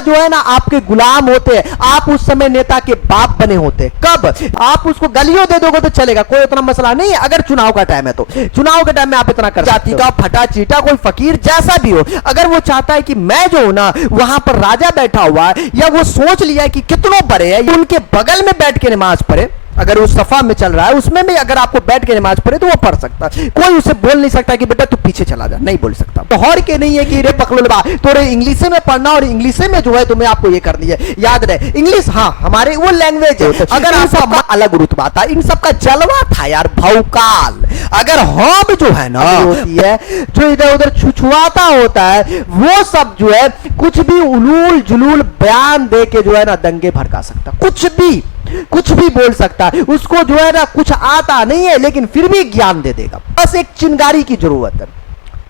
जो है ना आपके गुलाम होते हैं, आप उस समय नेता के बाप बने होते। कब आप उसको गलियों दे दोगे तो चलेगा, कोई इतना मसला नहीं है। अगर चुनाव का टाइम है तो चुनाव के टाइम में आप इतना कर जाति का फटा चीटा कोई फकीर जैसा भी हो, अगर वो चाहता है कि मैं जो हूं ना वहां पर राजा बैठा हुआ है, या वो सोच लिया है कि कितनों बड़े हैं, उनके बगल में बैठ के नमाज पढ़े, अगर उस सफा में चल रहा है उसमें भी अगर आपको बैठ के नमाज पढ़े तो वो पढ़ सकता है। कोई उसे बोल नहीं सकता कि बेटा तू पीछे चला जा, नहीं बोल सकता। तो और के नहीं है कि रे पकड़ो बा तो रे इंग्लिश में पढ़ना और इंग्लिश में जो है तुम्हें आपको ये करनी है। याद रहे इंग्लिश हाँ हमारे वो लैंग्वेज है, अगर आप सबका अलग रुतबा था, इन सबका जलवा था यार भौकाल। अगर हम जो है ना होती है जो इधर उधर छुछुआता होता है, वो सब जो है कुछ भी उलूल जुलूल बयान दे के जो है ना दंगे भड़का सकता, कुछ भी बोल सकता है। उसको जो है ना कुछ आता नहीं है लेकिन फिर भी ज्ञान दे देगा। बस एक चिंगारी की जरूरत है,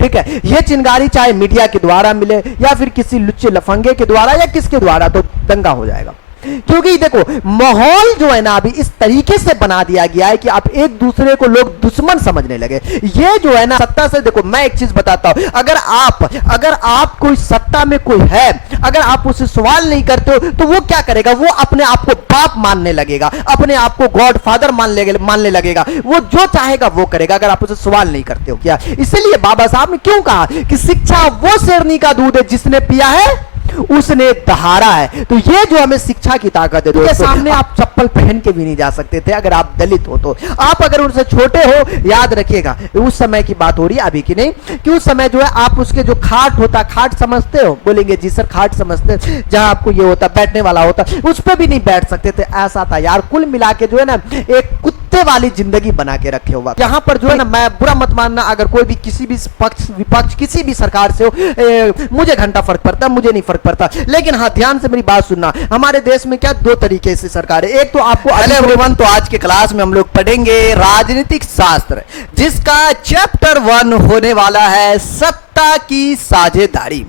ठीक है। यह चिंगारी चाहे मीडिया के द्वारा मिले या फिर किसी लुच्चे लफंगे के द्वारा या किसके द्वारा, तो दंगा हो जाएगा। क्योंकि देखो माहौल जो है ना अभी इस तरीके से बना दिया गया है कि आप एक दूसरे को लोग दुश्मन समझने लगे। ये जो है ना सत्ता से, देखो मैं एक चीज बताता हूं, अगर आप कोई सत्ता में कोई है, अगर आप उससे सवाल नहीं करते हो तो वो क्या करेगा, वो अपने आप को बाप मानने लगेगा, अपने आप को गॉड फादर मानने लगेगा, वो जो चाहेगा वो करेगा अगर आप उसे सवाल नहीं करते हो। क्या इसलिए बाबा साहब ने क्यों कहा कि शिक्षा वो शेरनी का दूध है जिसने पिया है उसने दहाड़ा है। तो ये जो हमें शिक्षा की ताकत है, उसके सामने आप चप्पल पहन के भी नहीं जा सकते थे अगर आप दलित हो तो। आप अगर उनसे छोटे हो, याद रखिएगा उस समय की बात हो रही है अभी की नहीं, कि उस समय जो है आप उसके जो खाट होता, खाट समझते हो, बोलेंगे जी सर खाट समझते, जहां आपको ये होता बैठने वाला होता, उस पर भी नहीं बैठ सकते थे। ऐसा था यार, कुल मिला के जो है ना एक कुत्ते वाली जिंदगी बना के रखे हुआ। यहां पर जो है ना, मैं बुरा मत मानना अगर कोई भी किसी भी पक्ष विपक्ष किसी भी सरकार से हो, मुझे घंटा फर्क पड़ता, मुझे नहीं फर्क पड़ता। लेकिन हाँ ध्यान से मेरी बात सुनना, हमारे देश में क्या दो तरीके से सरकार है। एक तो आपको, हेलो एवरीवन, तो आज के क्लास में हम लोग पढ़ेंगे राजनीतिक शास्त्र, जिसका चैप्टर 1 होने वाला है सत्ता की साझेदारी।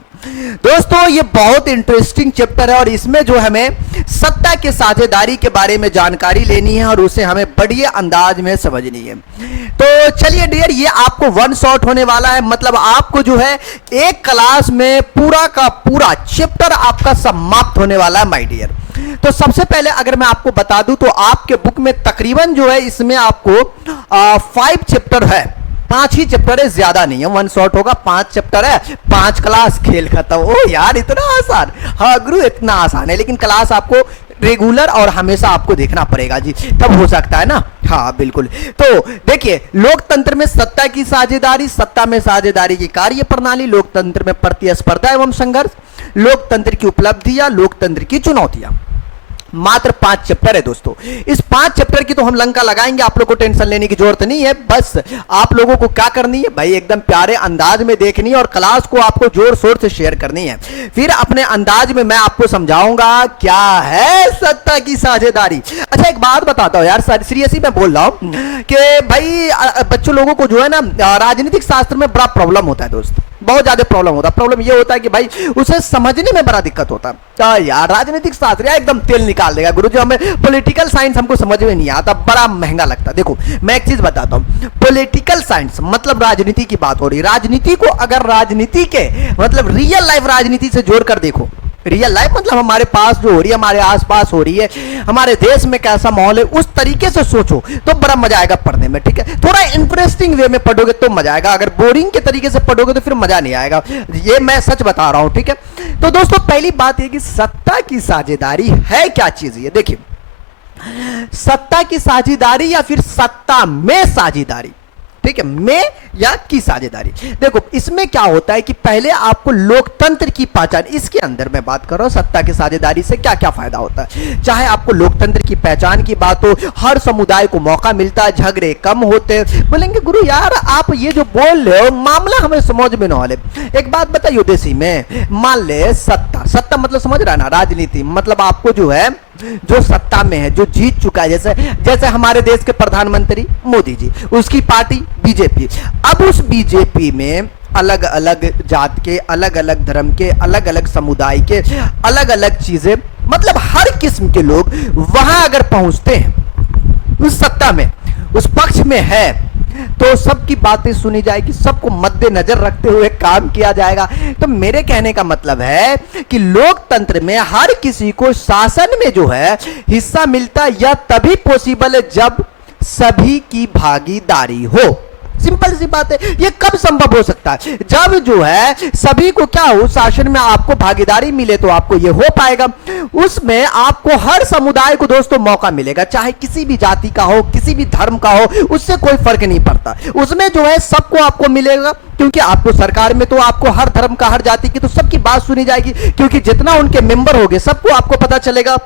दोस्तों ये बहुत इंटरेस्टिंग चैप्टर है और इसमें जो हमें सत्ता के साझेदारी के बारे में जानकारी लेनी है और उसे हमें बढ़िया अंदाज में समझनी है। तो चलिए डियर, ये आपको वन शॉट होने वाला है, मतलब आपको जो है एक क्लास में पूरा का पूरा चैप्टर आपका समाप्त होने वाला है माय डियर। तो सबसे पहले अगर मैं आपको बता दूं तो आपके बुक में तकरीबन जो है इसमें आपको 5 चैप्टर है, 5 ही चैप्टर है, ज्यादा नहीं है, वन शॉट होगा, 5 चैप्टर है, 5 क्लास, खेल खत्म। ओ यार इतना आसान, हाँ गुरु इतना आसान है, लेकिन क्लास आपको रेगुलर और हमेशा आपको देखना पड़ेगा जी, तब हो सकता है ना। हाँ बिल्कुल। तो देखिए, लोकतंत्र में सत्ता की साझेदारी, सत्ता में साझेदारी की कार्य प्रणाली, लोकतंत्र में प्रतिस्पर्धा एवं संघर्ष, लोकतंत्र की उपलब्धियां, लोकतंत्र की चुनौतियां। मात्र 5 चैप्टर है दोस्तों। इस 5 चैप्टर की तो हम लंका लगाएंगे, आप लोग को टेंशन लेने की जरूरत नहीं है। बस आप लोगों को क्या करनी है भाई, एकदम प्यारे अंदाज में देखनी है और क्लास को आपको जोर शोर से शेयर करनी है। फिर अपने अंदाज में मैं आपको समझाऊंगा क्या है सत्ता की साझेदारी। अच्छा एक बात बताता हूं यार, सीरियसली मैं बोल रहा हूं कि भाई बच्चों लोगों को जो है ना राजनीतिक शास्त्र में बड़ा प्रॉब्लम होता है दोस्त, बहुत ज्यादा प्रॉब्लम होता है। प्रॉब्लम ये होता है कि भाई उसे समझने में बड़ा दिक्कत होता है। यार राजनीतिक शास्त्र यार एकदम तेल निकाल देगा गुरु जी, हमें पॉलिटिकल साइंस हमको समझ में नहीं आता, बड़ा महंगा लगता है। देखो मैं एक चीज बताता हूं, पॉलिटिकल साइंस मतलब राजनीति की बात हो रही है, राजनीति को अगर राजनीति के मतलब रियल लाइफ राजनीति से जोड़कर देखो, रियल लाइफ मतलब हमारे पास जो हो रही है, हमारे आसपास हो रही है, हमारे देश में कैसा माहौल है, उस तरीके से सोचो तो बड़ा मजा आएगा पढ़ने में, ठीक है। थोड़ा इंटरेस्टिंग वे में पढ़ोगे तो मजा आएगा, अगर बोरिंग के तरीके से पढ़ोगे तो फिर मजा नहीं आएगा, ये मैं सच बता रहा हूं, ठीक है। तो दोस्तों पहली बात है कि सत्ता की साझेदारी है क्या चीज, ये देखिए सत्ता की साझेदारी या फिर सत्ता में साझेदारी, ठीक है, में या की साझेदारी। देखो इसमें क्या होता है कि पहले आपको लोकतंत्र की पहचान, इसके अंदर मैं बात कर रहा हूं सत्ता की साझेदारी से क्या क्या फायदा होता है। चाहे आपको लोकतंत्र की पहचान की बात हो, हर समुदाय को मौका मिलता है, झगड़े कम होते। बोलेंगे गुरु यार आप ये जो बोल रहे हो मामला हमें समझ में ना आले। एक बात बताइए देसी में, मान ले सत्ता, सत्ता मतलब समझ रहा है ना, राजनीति मतलब आपको जो है जो सत्ता में है, जो जीत चुका है, जैसे हमारे देश के प्रधानमंत्री मोदी जी, उसकी पार्टी बीजेपी। अब उस बीजेपी में अलग अलग जात के, अलग अलग धर्म के, अलग अलग समुदाय के, अलग अलग चीजें, मतलब हर किस्म के लोग वहां अगर पहुंचते हैं उस सत्ता में, उस पक्ष में है, तो सबकी बातें सुनी जाएगी, सबको मद्देनजर रखते हुए काम किया जाएगा। तो मेरे कहने का मतलब है कि लोकतंत्र में हर किसी को शासन में जो है हिस्सा मिलता है, यह तभी पॉसिबल है जब सभी की भागीदारी हो। सिंपल सी बात है। ये कब संभव हो सकता है? जब जो है सभी को क्या हो, शासन में आपको भागीदारी मिले तो आपको ये हो पाएगा। उसमें आपको हर समुदाय को दोस्तों मौका मिलेगा, चाहे किसी भी जाति का हो, किसी भी धर्म का हो, उससे कोई फर्क नहीं पड़ता। उसमें जो है सबको आपको मिलेगा, क्योंकि आपको सरकार में तो आपको हर धर्म का, हर जाति की तो सबकी बात सुनी जाएगी, क्योंकि जितना उनके मेंबर होंगे सबको आपको पता चलेगा।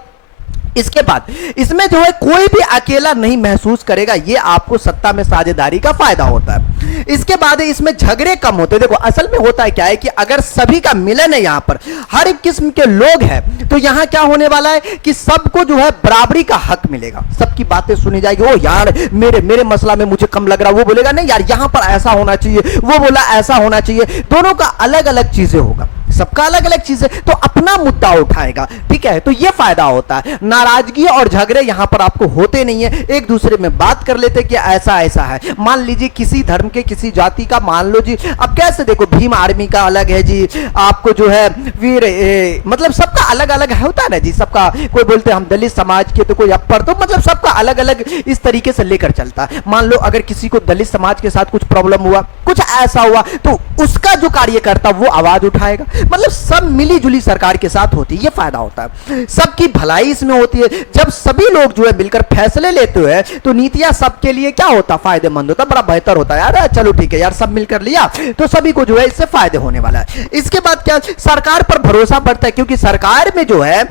इसके बाद इसमें जो है कोई भी अकेला नहीं महसूस करेगा, ये आपको सत्ता में साझेदारी का फायदा होता है। इसके बाद इसमें झगड़े कम होते हैं। देखो असल में होता है क्या है कि अगर सभी का मिलन है, यहां पर हर एक किस्म के लोग हैं, तो यहां क्या होने वाला है कि सबको जो है बराबरी का हक मिलेगा, सबकी बातें सुनी जाएगी। ओ यार मेरे मसला में मुझे कम लग रहा, वो बोलेगा नहीं यार यहां पर ऐसा होना चाहिए, वो बोला ऐसा होना चाहिए। दोनों का अलग अलग चीजें होगा, सबका अलग अलग चीजें, तो अपना मुद्दा उठाएगा। ठीक है, तो ये फायदा होता है। नाराजगी और झगड़े यहां पर आपको होते नहीं है, एक दूसरे में बात कर लेते कि ऐसा ऐसा है। मान लीजिए किसी धर्म के, किसी जाति का, मान लो जी, अब कैसे देखो भीम आर्मी का अलग है जी, आपको जो है वीर मतलब सबका अलग अलग होता है ना जी, सबका। कोई बोलते हैं हम दलित समाज के, तो कोई अपर, तो मतलब सबका अलग अलग इस तरीके से लेकर चलता है। मान लो अगर किसी को दलित समाज के साथ कुछ प्रॉब्लम हुआ, कुछ ऐसा हुआ, तो उसका जो कार्यकर्ता वो आवाज उठाएगा। मतलब सब मिली जुली सरकार के साथ होती है, ये फायदा होता है। सबकी भलाई इसमें होती है। जब सभी लोग जो है मिलकर फैसले लेते हैं तो नीतियां सबके लिए क्या होता, फायदेमंद होता, बड़ा बेहतर होता है। यार चलो ठीक है यार, सब मिलकर लिया तो सभी को जो है इससे फायदे होने वाला है। इसके बाद क्या, सरकार पर भरोसा बढ़ता है, क्योंकि सरकार में जो है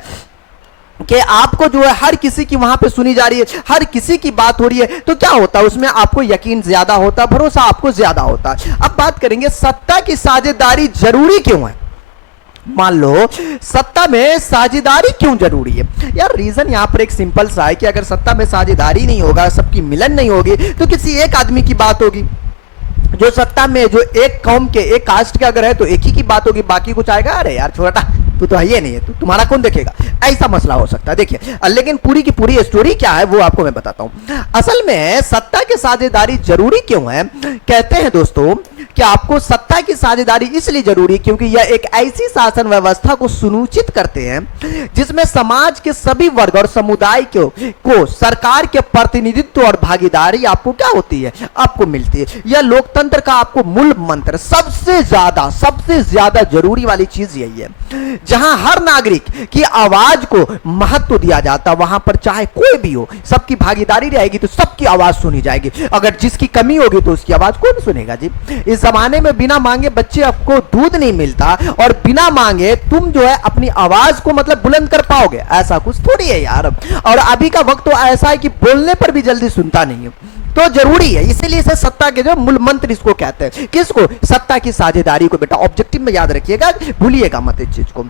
कि आपको जो है हर किसी की वहां पे सुनी जा रही है, हर किसी की बात हो रही है, तो क्या होता है उसमें आपको यकीन ज्यादा होता है, भरोसा आपको ज्यादा होता है। अब बात करेंगे सत्ता की साझेदारी जरूरी क्यों है। मान लो सत्ता में साझेदारी क्यों जरूरी है यार, रीजन यहां पर एक सिंपल सा है कि अगर सत्ता में साझेदारी नहीं होगा, सबकी मिलन नहीं होगी, तो किसी एक आदमी की बात होगी। जो सत्ता में जो एक कौम के, एक कास्ट के अगर है तो एक ही की बात होगी, बाकी कुछ आएगा अरे यार छोटा तू तो है ये नहीं है, तू तुम्हारा कौन देखेगा, ऐसा मसला हो सकता है। देखिए लेकिन पूरी की पूरी स्टोरी क्या है वो आपको मैं बताता हूं। असल में सत्ता की साझेदारी जरूरी क्यों है, कहते हैं दोस्तों कि आपको सत्ता की साझेदारी इसलिए जरूरी है क्योंकि यह एक ऐसी शासन व्यवस्था को सुनिश्चित करते हैं जिसमें समाज के सभी वर्ग और समुदाय को सरकार के प्रतिनिधित्व और भागीदारी आपको क्या होती है, आपको मिलती है। यह लोकतंत्र का आपको मूल मंत्र, सबसे ज्यादा जरूरी वाली चीज यही है। जहां हर नागरिक की आवाज को महत्व दिया जाता, वहां पर चाहे कोई भी हो, सबकी भागीदारी रहेगी तो सबकी आवाज सुनी जाएगी। अगर जिसकी कमी होगी तो उसकी आवाज कौन सुनेगा जी। इस जमाने में बिना मांगे बच्चे आपको दूध नहीं मिलता, और बिना मांगे तुम जो है अपनी आवाज को मतलब बुलंद कर पाओगे, ऐसा कुछ थोड़ी है यार। और अभी का वक्त तो ऐसा है कि बोलने पर भी जल्दी सुनता नहीं है, तो जरूरी है। इसीलिए इसे सत्ता के जो मूल मंत्र इसको कहते हैं। किसको, सत्ता की साझेदारी को। बेटा ऑब्जेक्टिव में याद रखिएगा, भूलिएगा मत इस चीज को।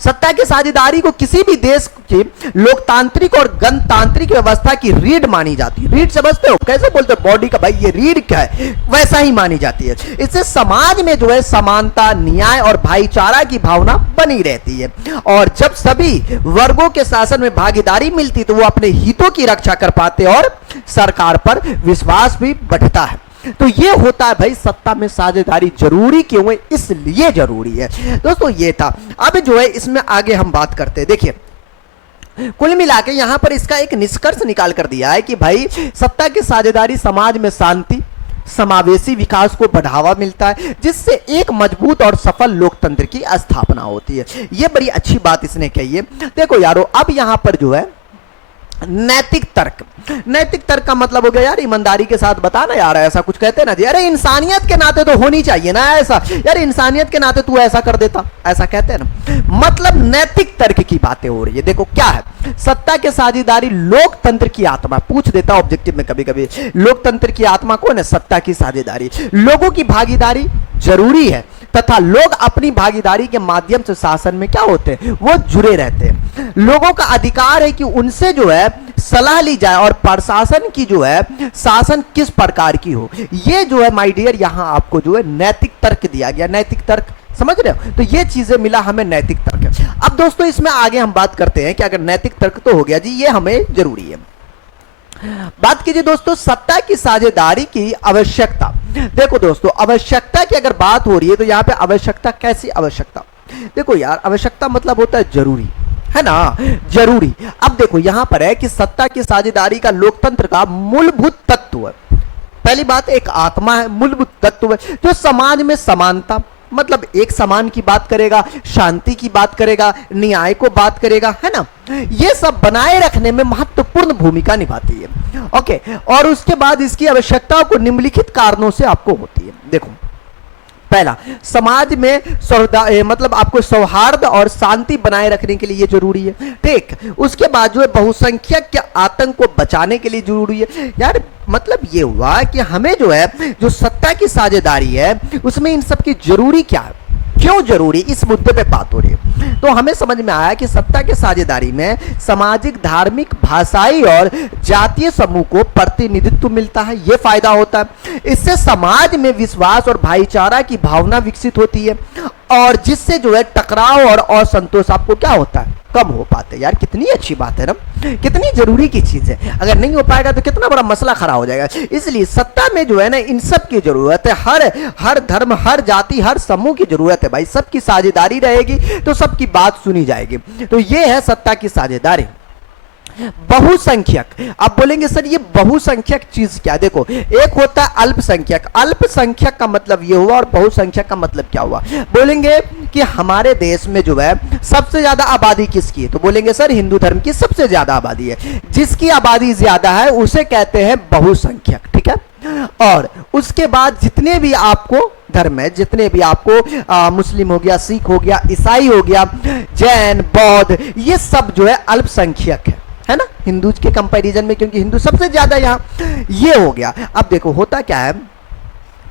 सत्ता की साझेदारी को किसी भी देश की लोकतांत्रिक और गणतांत्रिक व्यवस्था की रीढ़ मानी जाती है। रीढ़ समझते हो, कैसे बोलते हो बॉडी का, भाई ये रीढ़ क्या है, वैसा ही मानी जाती है। इससे समाज में जो है समानता, न्याय और भाईचारा की भावना बनी रहती है, और जब सभी वर्गों के शासन में भागीदारी मिलती तो वो अपने हितों की रक्षा कर पाते और सरकार पर विश्वास भी बढ़ता है। तो ये होता है भाई सत्ता में साझेदारी जरूरी क्यों है, इसलिए जरूरी है दोस्तों। ये था। अब जो है इसमें आगे हम बात करते हैं। देखिए कुल मिला के यहां पर इसका एक निष्कर्ष निकाल कर दिया है कि भाई सत्ता की साझेदारी समाज में शांति, समावेशी विकास को बढ़ावा मिलता है, जिससे एक मजबूत और सफल लोकतंत्र की स्थापना होती है। ये बड़ी अच्छी बात इसने कही है। देखो यारो, अब यहां पर जो है नैतिक तर्क, नैतिक तर्क का मतलब हो गया यार ईमानदारी के साथ बताना यार, ऐसा कुछ कहते हैं ना जी, अरे इंसानियत के नाते तो होनी चाहिए ना ऐसा, यार इंसानियत के नाते तू ऐसा कर देता, ऐसा कहते हैं ना, मतलब नैतिक तर्क की बातें हो रही है। देखो क्या है, सत्ता के साझेदारी लोकतंत्र की आत्मा, पूछ देता ऑब्जेक्टिव में कभी कभी, लोकतंत्र की आत्मा कौन है, सत्ता की साझेदारी। लोगों की भागीदारी जरूरी है तथा लोग अपनी भागीदारी के माध्यम से शासन में क्या होते हैं, वो जुड़े रहते हैं। लोगों का अधिकार है कि उनसे जो है सलाह ली जाए और प्रशासन की जो है शासन किस प्रकार की हो। ये जो है माय डियर यहां आपको जो है नैतिक तर्क दिया गया। नैतिक तर्क समझ रहे हो, तो ये चीजें मिला हमें नैतिक तर्क। अब दोस्तों इसमें आगे हम बात करते हैं कि अगर नैतिक तर्क तो हो गया जी, ये हमें जरूरी है। बात कीजिए दोस्तों सत्ता की साझेदारी की आवश्यकता। देखो दोस्तों आवश्यकता की अगर बात हो रही है तो यहां पे आवश्यकता कैसी आवश्यकता, देखो यार आवश्यकता मतलब होता है जरूरी, है ना, जरूरी। अब देखो यहां पर है कि सत्ता की साझेदारी का लोकतंत्र का मूलभूत तत्व है। पहली बात एक आत्मा है, मूलभूत तत्व है जो समाज में समानता मतलब एक समान की बात करेगा, शांति की बात करेगा, न्याय को बात करेगा, है ना, ये सब बनाए रखने में महत्वपूर्ण भूमिका निभाती है। ओके, और उसके बाद इसकी आवश्यकताओं को निम्नलिखित कारणों से आपको होती है। देखो पहला, समाज में मतलब आपको सौहार्द और शांति बनाए रखने के लिए ये जरूरी है, ठीक। उसके बाद जो है बहुसंख्यक के आतंक को बचाने के लिए जरूरी है। यार मतलब ये हुआ कि हमें जो है जो सत्ता की साझेदारी है उसमें इन सब की जरूरी क्या है, क्यों जरूरी, इस मुद्दे पे बात हो रही है। तो हमें समझ में आया कि सत्ता के साझेदारी में सामाजिक, धार्मिक, भाषाई और जातीय समूह को प्रतिनिधित्व मिलता है, यह फायदा होता है। इससे समाज में विश्वास और भाईचारा की भावना विकसित होती है और जिससे जो है टकराव और असंतोष आपको क्या होता है, कम हो पाते। यार कितनी अच्छी बात है ना, कितनी जरूरी की चीज है। अगर नहीं हो पाएगा तो कितना बड़ा मसला खड़ा हो जाएगा। इसलिए सत्ता में जो है ना इन सब की जरूरत है, हर धर्म, हर जाति, हर समूह की जरूरत है भाई। सबकी साझेदारी रहेगी तो सबकी बात सुनी जाएगी। तो ये है सत्ता की साझेदारी। बहुसंख्यक, आप बोलेंगे सर ये बहुसंख्यक चीज क्या, देखो एक होता है अल्पसंख्यक। अल्पसंख्यक का मतलब ये हुआ और बहुसंख्यक का मतलब क्या हुआ। बोलेंगे कि हमारे देश में जो है सबसे ज्यादा आबादी किसकी है, तो बोलेंगे सर हिंदू धर्म की सबसे ज्यादा आबादी है। जिसकी आबादी ज्यादा है उसे कहते हैं बहुसंख्यक, ठीक है। और उसके बाद जितने भी आपको धर्म है, जितने भी आपको मुस्लिम हो गया, सिख हो गया, ईसाई हो गया, जैन, बौद्ध, ये सब जो है अल्पसंख्यक है ना, हिंदू के कंपैरिजन में, क्योंकि हिंदू सबसे ज्यादा यहाँ। ये हो गया। अब देखो होता क्या है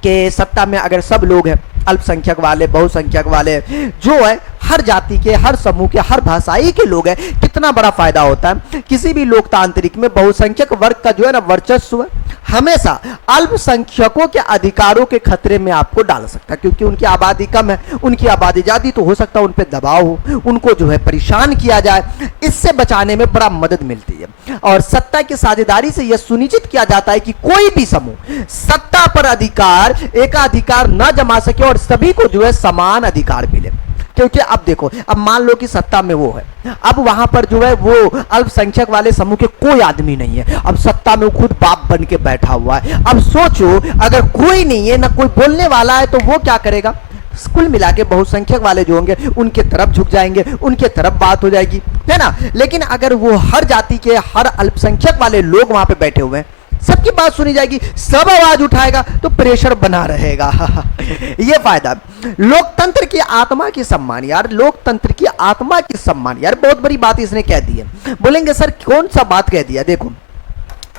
कि सत्ता में अगर सब लोग हैं, अल्पसंख्यक वाले, बहुसंख्यक वाले, जो है हर जाति के, हर समूह के, हर भाषाई के लोग हैं, कितना बड़ा फायदा होता है। किसी भी लोकतांत्रिक में बहुसंख्यक वर्ग का जो है ना वर्चस्व हमेशा अल्पसंख्यकों के अधिकारों के खतरे में आपको डाल सकता है, क्योंकि उनकी आबादी कम है, उनकी आबादी ज्यादा, तो हो सकता है उन पर दबाव हो, उनको जो है परेशान किया जाए। इससे बचाने में बड़ा मदद मिलती है। और सत्ता की साझेदारी से यह सुनिश्चित किया जाता है कि कोई भी समूह सत्ता पर अधिकार, एकाधिकार न जमा सके और सभी को जो है समान अधिकार मिले। क्योंकि अब देखो, अब मान लो कि सत्ता में वो है, अब वहां पर जो है वो अल्पसंख्यक वाले समूह के कोई आदमी नहीं है, अब सत्ता में वो खुद बाप बन के बैठा हुआ है। अब सोचो अगर कोई नहीं है ना कोई बोलने वाला है तो वो क्या करेगा, कुल मिला के बहुसंख्यक वाले जो होंगे उनके तरफ झुक जाएंगे, उनके तरफ बात हो जाएगी, है ना। लेकिन अगर वो हर जाति के, हर अल्पसंख्यक वाले लोग वहां पे बैठे हुए हैं, सबकी बात सुनी जाएगी, सब आवाज उठाएगा तो प्रेशर बना रहेगा। ये फायदा। लोकतंत्र की आत्मा की सम्मान, यार लोकतंत्र की आत्मा की सम्मान, यार बहुत बड़ी बात इसने कह दी है। बोलेंगे सर कौन सा बात कह दिया, देखो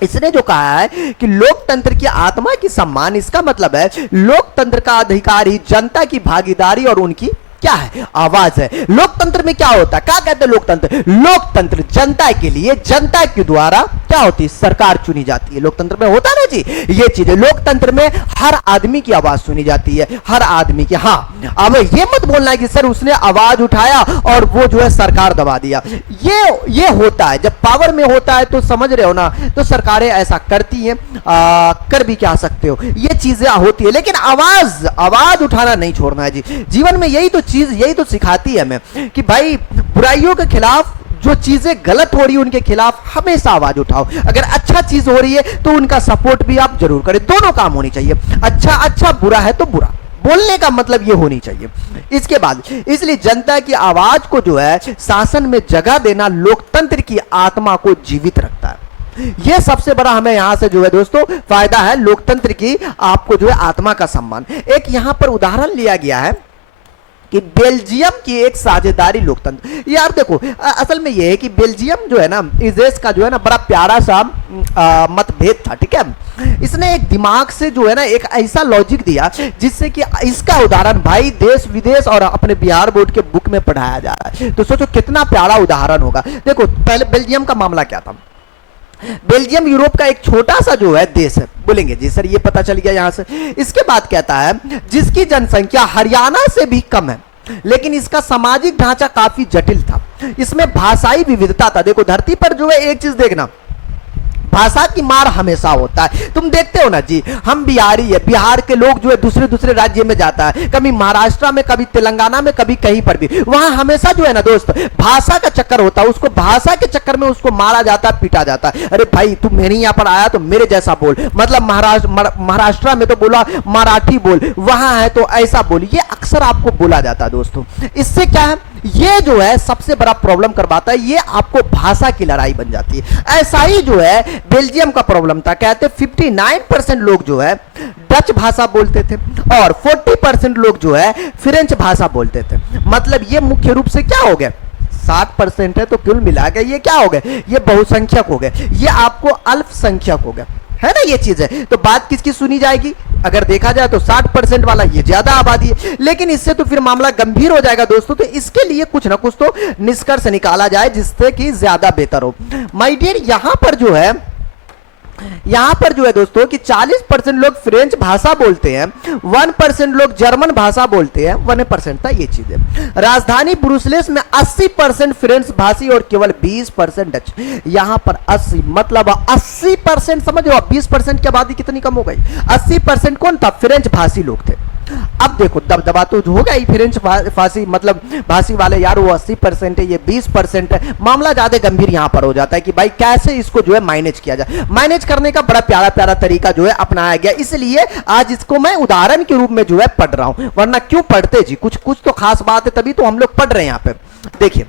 इसने जो कहा है कि लोकतंत्र की आत्मा की सम्मान, इसका मतलब है लोकतंत्र का अधिकार ही जनता की भागीदारी और उनकी क्या है, आवाज है। लोकतंत्र में क्या होता है, क्या कहते हैं लोकतंत्र, लोकतंत्र जनता के लिए, जनता के द्वारा क्या होती है, सरकार चुनी जाती है। लोकतंत्र में होता है ना जी ये चीजें। लोकतंत्र में हर आदमी की आवाज सुनी जाती है, हर आदमी की। हाँ, अब ये मत बोलना है कि सर उसने आवाज उठाया और वो जो है सरकार दबा दिया। ये होता है जब पावर में होता है, तो समझ रहे हो ना, तो सरकारें ऐसा करती हैं, कर भी क्या सकते हो, ये चीजें होती है। लेकिन आवाज उठाना नहीं छोड़ना है जी। जीवन में यही तो चीज, यही तो सिखाती है हमें कि भाई बुराइयों के खिलाफ, जो चीजें गलत हो रही है उनके खिलाफ हमेशा आवाज उठाओ। अगर अच्छा चीज हो रही है तो उनका सपोर्ट भी आप जरूर करें। दोनों काम होनी चाहिए, अच्छा, बुरा है तो बुरा, बोलने का मतलब ये होनी चाहिए। इसके बाद इसलिए जनता की आवाज को जो है शासन में जगह देना लोकतंत्र की आत्मा को जीवित रखता है। यह सबसे बड़ा हमें यहां से जो है दोस्तों फायदा है, लोकतंत्र की आपको जो है आत्मा का सम्मान। एक यहां पर उदाहरण लिया गया है कि बेल्जियम की एक साझेदारी लोकतंत्र। यार देखो असल में यह है कि बेल्जियम जो है ना, इस देश का जो है ना बड़ा प्यारा सा मतभेद था, ठीक है। इसने एक दिमाग से जो है ना एक ऐसा लॉजिक दिया जिससे कि इसका उदाहरण भाई देश विदेश और अपने बिहार बोर्ड के बुक में पढ़ाया जा रहा है। तो सोचो कितना प्यारा उदाहरण होगा। देखो पहले बेल्जियम का मामला क्या था। बेल्जियम यूरोप का एक छोटा सा जो है देश है। बोलेंगे जी सर ये पता चल गया यहां से। इसके बाद कहता है जिसकी जनसंख्या हरियाणा से भी कम है, लेकिन इसका सामाजिक ढांचा काफी जटिल था। इसमें भाषाई विविधता था। देखो धरती पर जो है एक चीज देखना, भाषा की मार हमेशा होता है। तुम देखते हो ना जी, हम बिहारी है, बिहार के लोग जो है दूसरे दूसरे राज्य में जाता है, कभी महाराष्ट्र में, कभी तेलंगाना में, कभी कहीं पर भी, वहां हमेशा जो है ना दोस्त भाषा का चक्कर होता है, उसको भाषा के चक्कर में उसको मारा जाता है, पीटा जाता है। अरे भाई तू मेरे यहाँ पर आया तो मेरे जैसा बोल, मतलब महाराष्ट्र में तो बोला मराठी बोल, वहां है तो ऐसा बोल, ये अक्सर आपको बोला जाता है दोस्तों। इससे क्या है, ये जो है सबसे बड़ा प्रॉब्लम करवाता है, ये आपको भाषा की लड़ाई बन जाती है। ऐसा ही जो है बेल्जियम का प्रॉब्लम था, कहते 59% लोग जो है डच भाषा बोलते थे और 40% लोग जो है फ्रेंच भाषा बोलते थे। मतलब ये मुख्य रूप से क्या हो गया, 60% है तो कुल मिला के ये क्या हो गए, ये बहुसंख्यक हो गए, ये आपको अल्पसंख्यक हो गया, है ना ये चीज है। तो बात किसकी सुनी जाएगी, अगर देखा जाए तो 60% वाला ये ज्यादा आबादी है, लेकिन इससे तो फिर मामला गंभीर हो जाएगा दोस्तों। तो इसके लिए कुछ ना कुछ तो निष्कर्ष निकाला जाए जिससे कि ज्यादा बेहतर हो। माय डियर, यहां पर जो है दोस्तों कि 40% लोग फ्रेंच भाषा बोलते हैं, 1% लोग जर्मन भाषा बोलते हैं, 1% था ये चीज है। राजधानी ब्रुसेल्स में 80% फ्रेंच भाषी और केवल 20% डच। यहां पर 80 मतलब 80% समझ लो, 20% की आबादी कितनी कम हो गई, 80% कौन था, फ्रेंच भाषी लोग थे। अब देखो दबदबा तो हो गया ही, फ्रेंच भाषी मतलब भाषी वाले यार वो 80% है, ये 20% है, मामला ज्यादा गंभीर यहां पर हो जाता है कि भाई कैसे इसको जो है मैनेज किया जाए। मैनेज करने का बड़ा प्यारा प्यारा तरीका जो है अपनाया गया, इसलिए आज इसको मैं उदाहरण के रूप में जो है पढ़ रहा हूं, वरना क्यों पढ़ते जी, कुछ कुछ तो खास बात है तभी तो हम लोग पढ़ रहे हैं यहां पे। देखिए,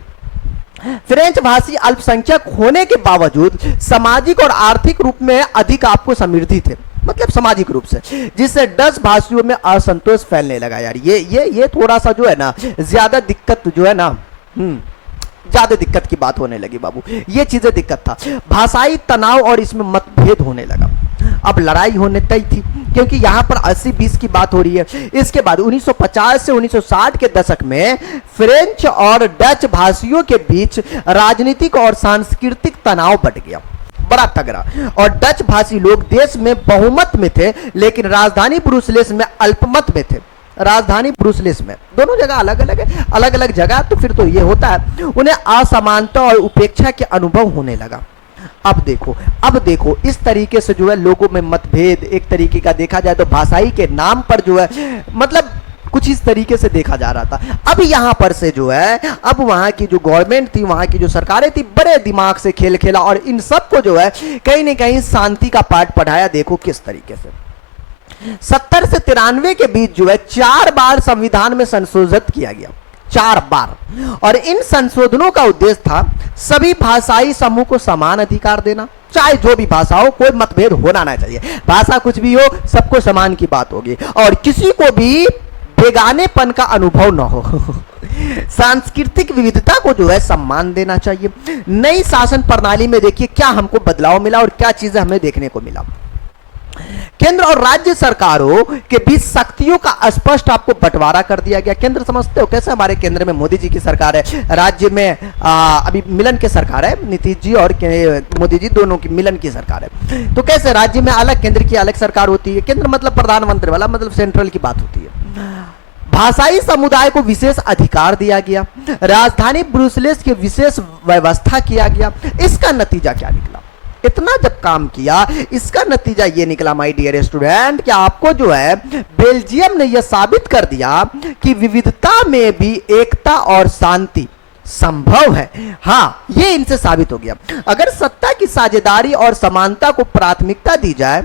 फ्रेंच भाषी अल्पसंख्यक होने के बावजूद सामाजिक और आर्थिक रूप में अधिक आपको समृद्धि थे, मतलब सामाजिक रूप से, जिससे डच भाषियों में असंतोष फैलने लगा। यार ये थोड़ा सा जो है ना ज्यादा दिक्कत जो है ना, ज्यादा दिक्कत की बात होने लगी बाबू, ये चीजें दिक्कत था। भाषाई तनाव और इसमें मतभेद होने लगा। अब लड़ाई होने तय थी क्योंकि यहां पर 80-20 की बात हो रही है। इसके बाद 1950 से 1960 के दशक में फ्रेंच और डच भाषियों के बीच राजनीतिक और सांस्कृतिक तनाव बढ़ गया, बड़ा तगड़ा। और डच भाषी लोग देश में बहुमत में थे, लेकिन राजधानी ब्रुसेल्स में अल्पमत में थे। राजधानी ब्रुसेल्स में, दोनों जगह अलग अलग है, अलग अलग जगह, तो फिर तो ये होता है, उन्हें असमानता और उपेक्षा के अनुभव होने लगा। अब देखो इस तरीके से जो है लोगों में मतभेद, एक तरीके का देखा जाए तो भाषाई के नाम पर जो है मतलब कुछ इस तरीके से देखा जा रहा था। अब यहां पर से जो है, अब वहां की जो गवर्नमेंट थी, वहां की जो सरकारें थी, बड़े दिमाग से खेल खेला और इन सबको जो है कहीं ना कहीं शांति का पाठ पढ़ाया। देखो किस तरीके से 70 से 93 के बीच जो है 4 बार संविधान में संशोधित किया गया, 4 बार। और इन संशोधनों का उद्देश्य था सभी भाषाई समूह को समान अधिकार देना, चाहे जो भी भाषा हो, कोई मतभेद होना ना चाहिए, भाषा कुछ भी हो, सबको समान की बात होगी और किसी को भी बेगानेपन का अनुभव न हो। सांस्कृतिक विविधता को जो है सम्मान देना चाहिए। नई शासन प्रणाली में देखिए क्या हमको बदलाव मिला और क्या चीजें हमें देखने को मिला। केंद्र और राज्य सरकारों के बीच शक्तियों का स्पष्ट आपको बंटवारा कर दिया गया। केंद्र समझते हो कैसे, हमारे केंद्र में मोदी जी की सरकार है, राज्य में अभी मिलन की सरकार है, नीतीश जी और मोदी जी दोनों की मिलन की सरकार है। तो कैसे राज्य में अलग, केंद्र की अलग सरकार होती है। केंद्र मतलब प्रधानमंत्री वाला, मतलब सेंट्रल की बात होती है। भाषाई समुदाय को विशेष अधिकार दिया गया, राजधानी ब्रुसेल्स की विशेष व्यवस्था किया गया। इसका नतीजा क्या निकला, इतना जब काम किया, इसका नतीजा ये निकला माय डियर स्टूडेंट कि आपको जो है बेल्जियम ने यह साबित कर दिया कि विविधता में भी एकता और शांति संभव है। हां, ये इनसे साबित हो गया। अगर सत्ता की साझेदारी और समानता को प्राथमिकता दी जाए,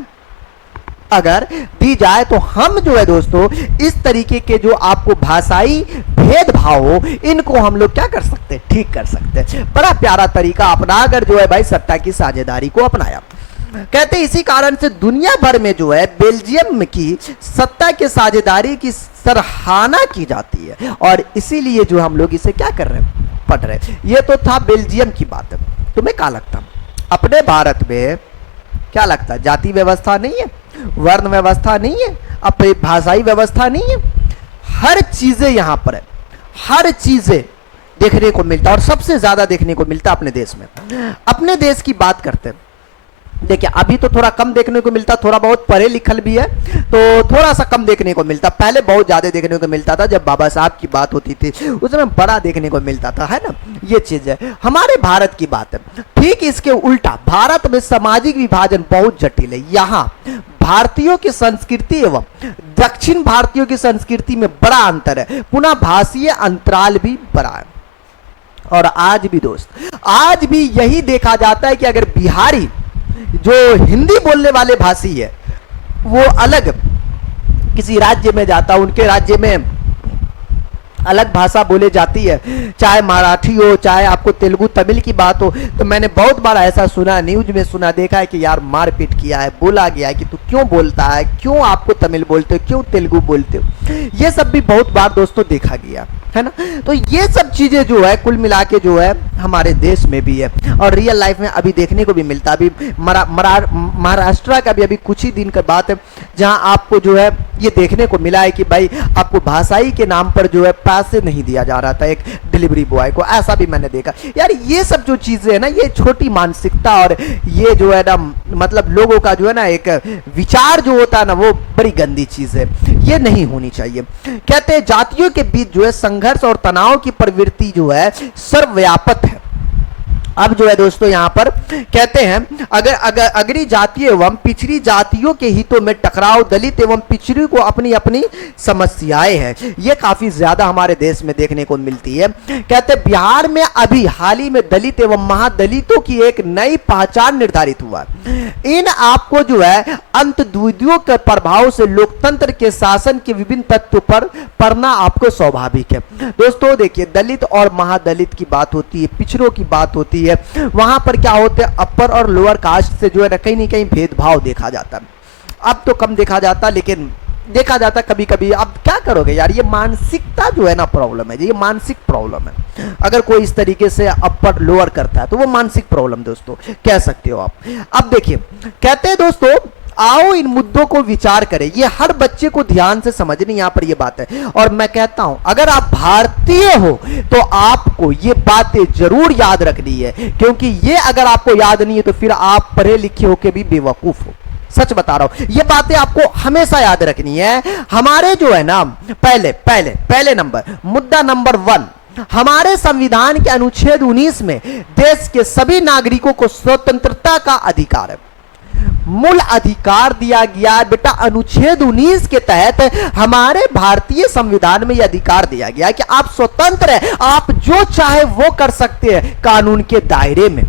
अगर दी जाए तो हम जो है दोस्तों इस तरीके के जो आपको भाषाई भेदभाव हो, इनको हम लोग क्या कर सकते हैं, ठीक कर सकते हैं। बड़ा प्यारा तरीका अपनाकर जो है भाई सत्ता की साझेदारी को अपनाया। कहते इसी कारण से दुनिया भर में जो है बेल्जियम की सत्ता के साझेदारी की सराहना की जाती है और इसीलिए जो हम लोग इसे क्या कर रहे हैं, पढ़ रहे हैं। ये तो था बेल्जियम की बात। तुम्हें क्या लगता, अपने भारत में क्या लगता, जाति व्यवस्था नहीं है, वर्ण व्यवस्था नहीं है, अपनी भाषाई व्यवस्था नहीं है, हर चीजें यहां पर है, हर चीजें देखने को मिलता है और सबसे ज्यादा देखने को मिलता है अपने देश में। अपने देश की बात करते हैं देखिए अभी तो थोड़ा कम देखने को मिलता, थोड़ा बहुत पढ़े लिखल भी है तो थोड़ा सा कम देखने को मिलता, पहले बहुत ज्यादा देखने को मिलता था जब बाबा साहब की बात होती थी उस समय बड़ा देखने को मिलता था, है ना। ये चीज है हमारे भारत की बात है। ठीक इसके उल्टा भारत में सामाजिक विभाजन बहुत जटिल है। यहाँ भारतीयों की संस्कृति एवं दक्षिण भारतीयों की संस्कृति में बड़ा अंतर है, पुनः भाषीय अंतराल भी बड़ा है। और आज भी दोस्त, आज भी यही देखा जाता है कि अगर बिहारी जो हिंदी बोलने वाले भाषी है वो अलग किसी राज्य में जाता, उनके राज्य में अलग भाषा बोले जाती है, चाहे मराठी हो चाहे आपको तेलुगु तमिल की बात हो, तो मैंने बहुत बार ऐसा सुना, न्यूज में सुना, देखा है कि यार मारपीट किया है, बोला गया है कि तू क्यों बोलता है, क्यों आपको तमिल बोलते हो, क्यों तेलुगु बोलते हो। ये सब भी बहुत बार दोस्तों देखा गया है ना। तो ये सब चीजें जो है कुल मिला के जो है हमारे देश में भी है और रियल लाइफ में अभी देखने को भी मिलता। अभी महाराष्ट्र का भी अभी कुछ ही दिन का बात है जहां आपको जो है ये देखने को मिला है कि भाई आपको भाषाई के नाम पर जो है पैसे नहीं दिया जा रहा था एक डिलीवरी बॉय को, ऐसा भी मैंने देखा। यार ये सब जो चीजें है ना, ये छोटी मानसिकता और ये जो है ना मतलब लोगों का जो है ना एक विचार जो होता है ना वो बड़ी गंदी चीज है, ये नहीं होनी चाहिए। कहते हैं जातियों के बीच जो है संघर्ष और तनाव की प्रवृत्ति जो है सर्वव्यापक है। अब जो है दोस्तों यहां पर कहते हैं अगर अग्री जातीय एवं पिछड़ी जातियों के हितों में टकराव, दलित एवं पिछड़ी को अपनी अपनी समस्याएं हैं, ये काफी ज्यादा हमारे देश में देखने को मिलती है। कहते हैं बिहार में अभी हाल ही में दलित एवं महादलितों की एक नई पहचान निर्धारित हुआ। इन आपको जो है अंतद्वंदियों के प्रभाव से लोकतंत्र के शासन के विभिन्न तत्वों पर पड़ना आपको स्वाभाविक है। दोस्तों देखिए दलित और महादलित की बात होती है, पिछड़ों की बात होती है, वहां पर क्या होते हैं अपर और लोअर कास्ट से जो है कहीं ना कहीं भेदभाव देखा जाता है। अब तो कम देखा जाता लेकिन देखा जाता कभी कभी। अब क्या करोगे यार, ये मानसिकता जो है ना प्रॉब्लम है, ये मानसिक प्रॉब्लम है। अगर कोई इस तरीके से अपर लोअर करता है तो वो मानसिक प्रॉब्लम दोस्तों कह सकते हो आप। अब देखिए कहते हैं दोस्तों आओ इन मुद्दों को विचार करें, ये हर बच्चे को ध्यान से समझनी यहां पर ये बात है। और मैं कहता हूं अगर आप भारतीय हो तो आपको ये बातें जरूर याद रखनी है, क्योंकि ये अगर आपको याद नहीं है तो फिर आप पढ़े लिखे होके भी बेवकूफ हो। सच बता रहा हूं, ये बातें आपको हमेशा याद रखनी है। हमारे जो है ना पहले नंबर मुद्दा नंबर 1, हमारे संविधान के अनुच्छेद 19 में देश के सभी नागरिकों को स्वतंत्रता का अधिकार है, मूल अधिकार दिया गया है बेटा। अनुच्छेद 19 के तहत हमारे भारतीय संविधान में यह अधिकार दिया गया है कि आप स्वतंत्र हैं, आप जो चाहे वो कर सकते हैं कानून के दायरे में।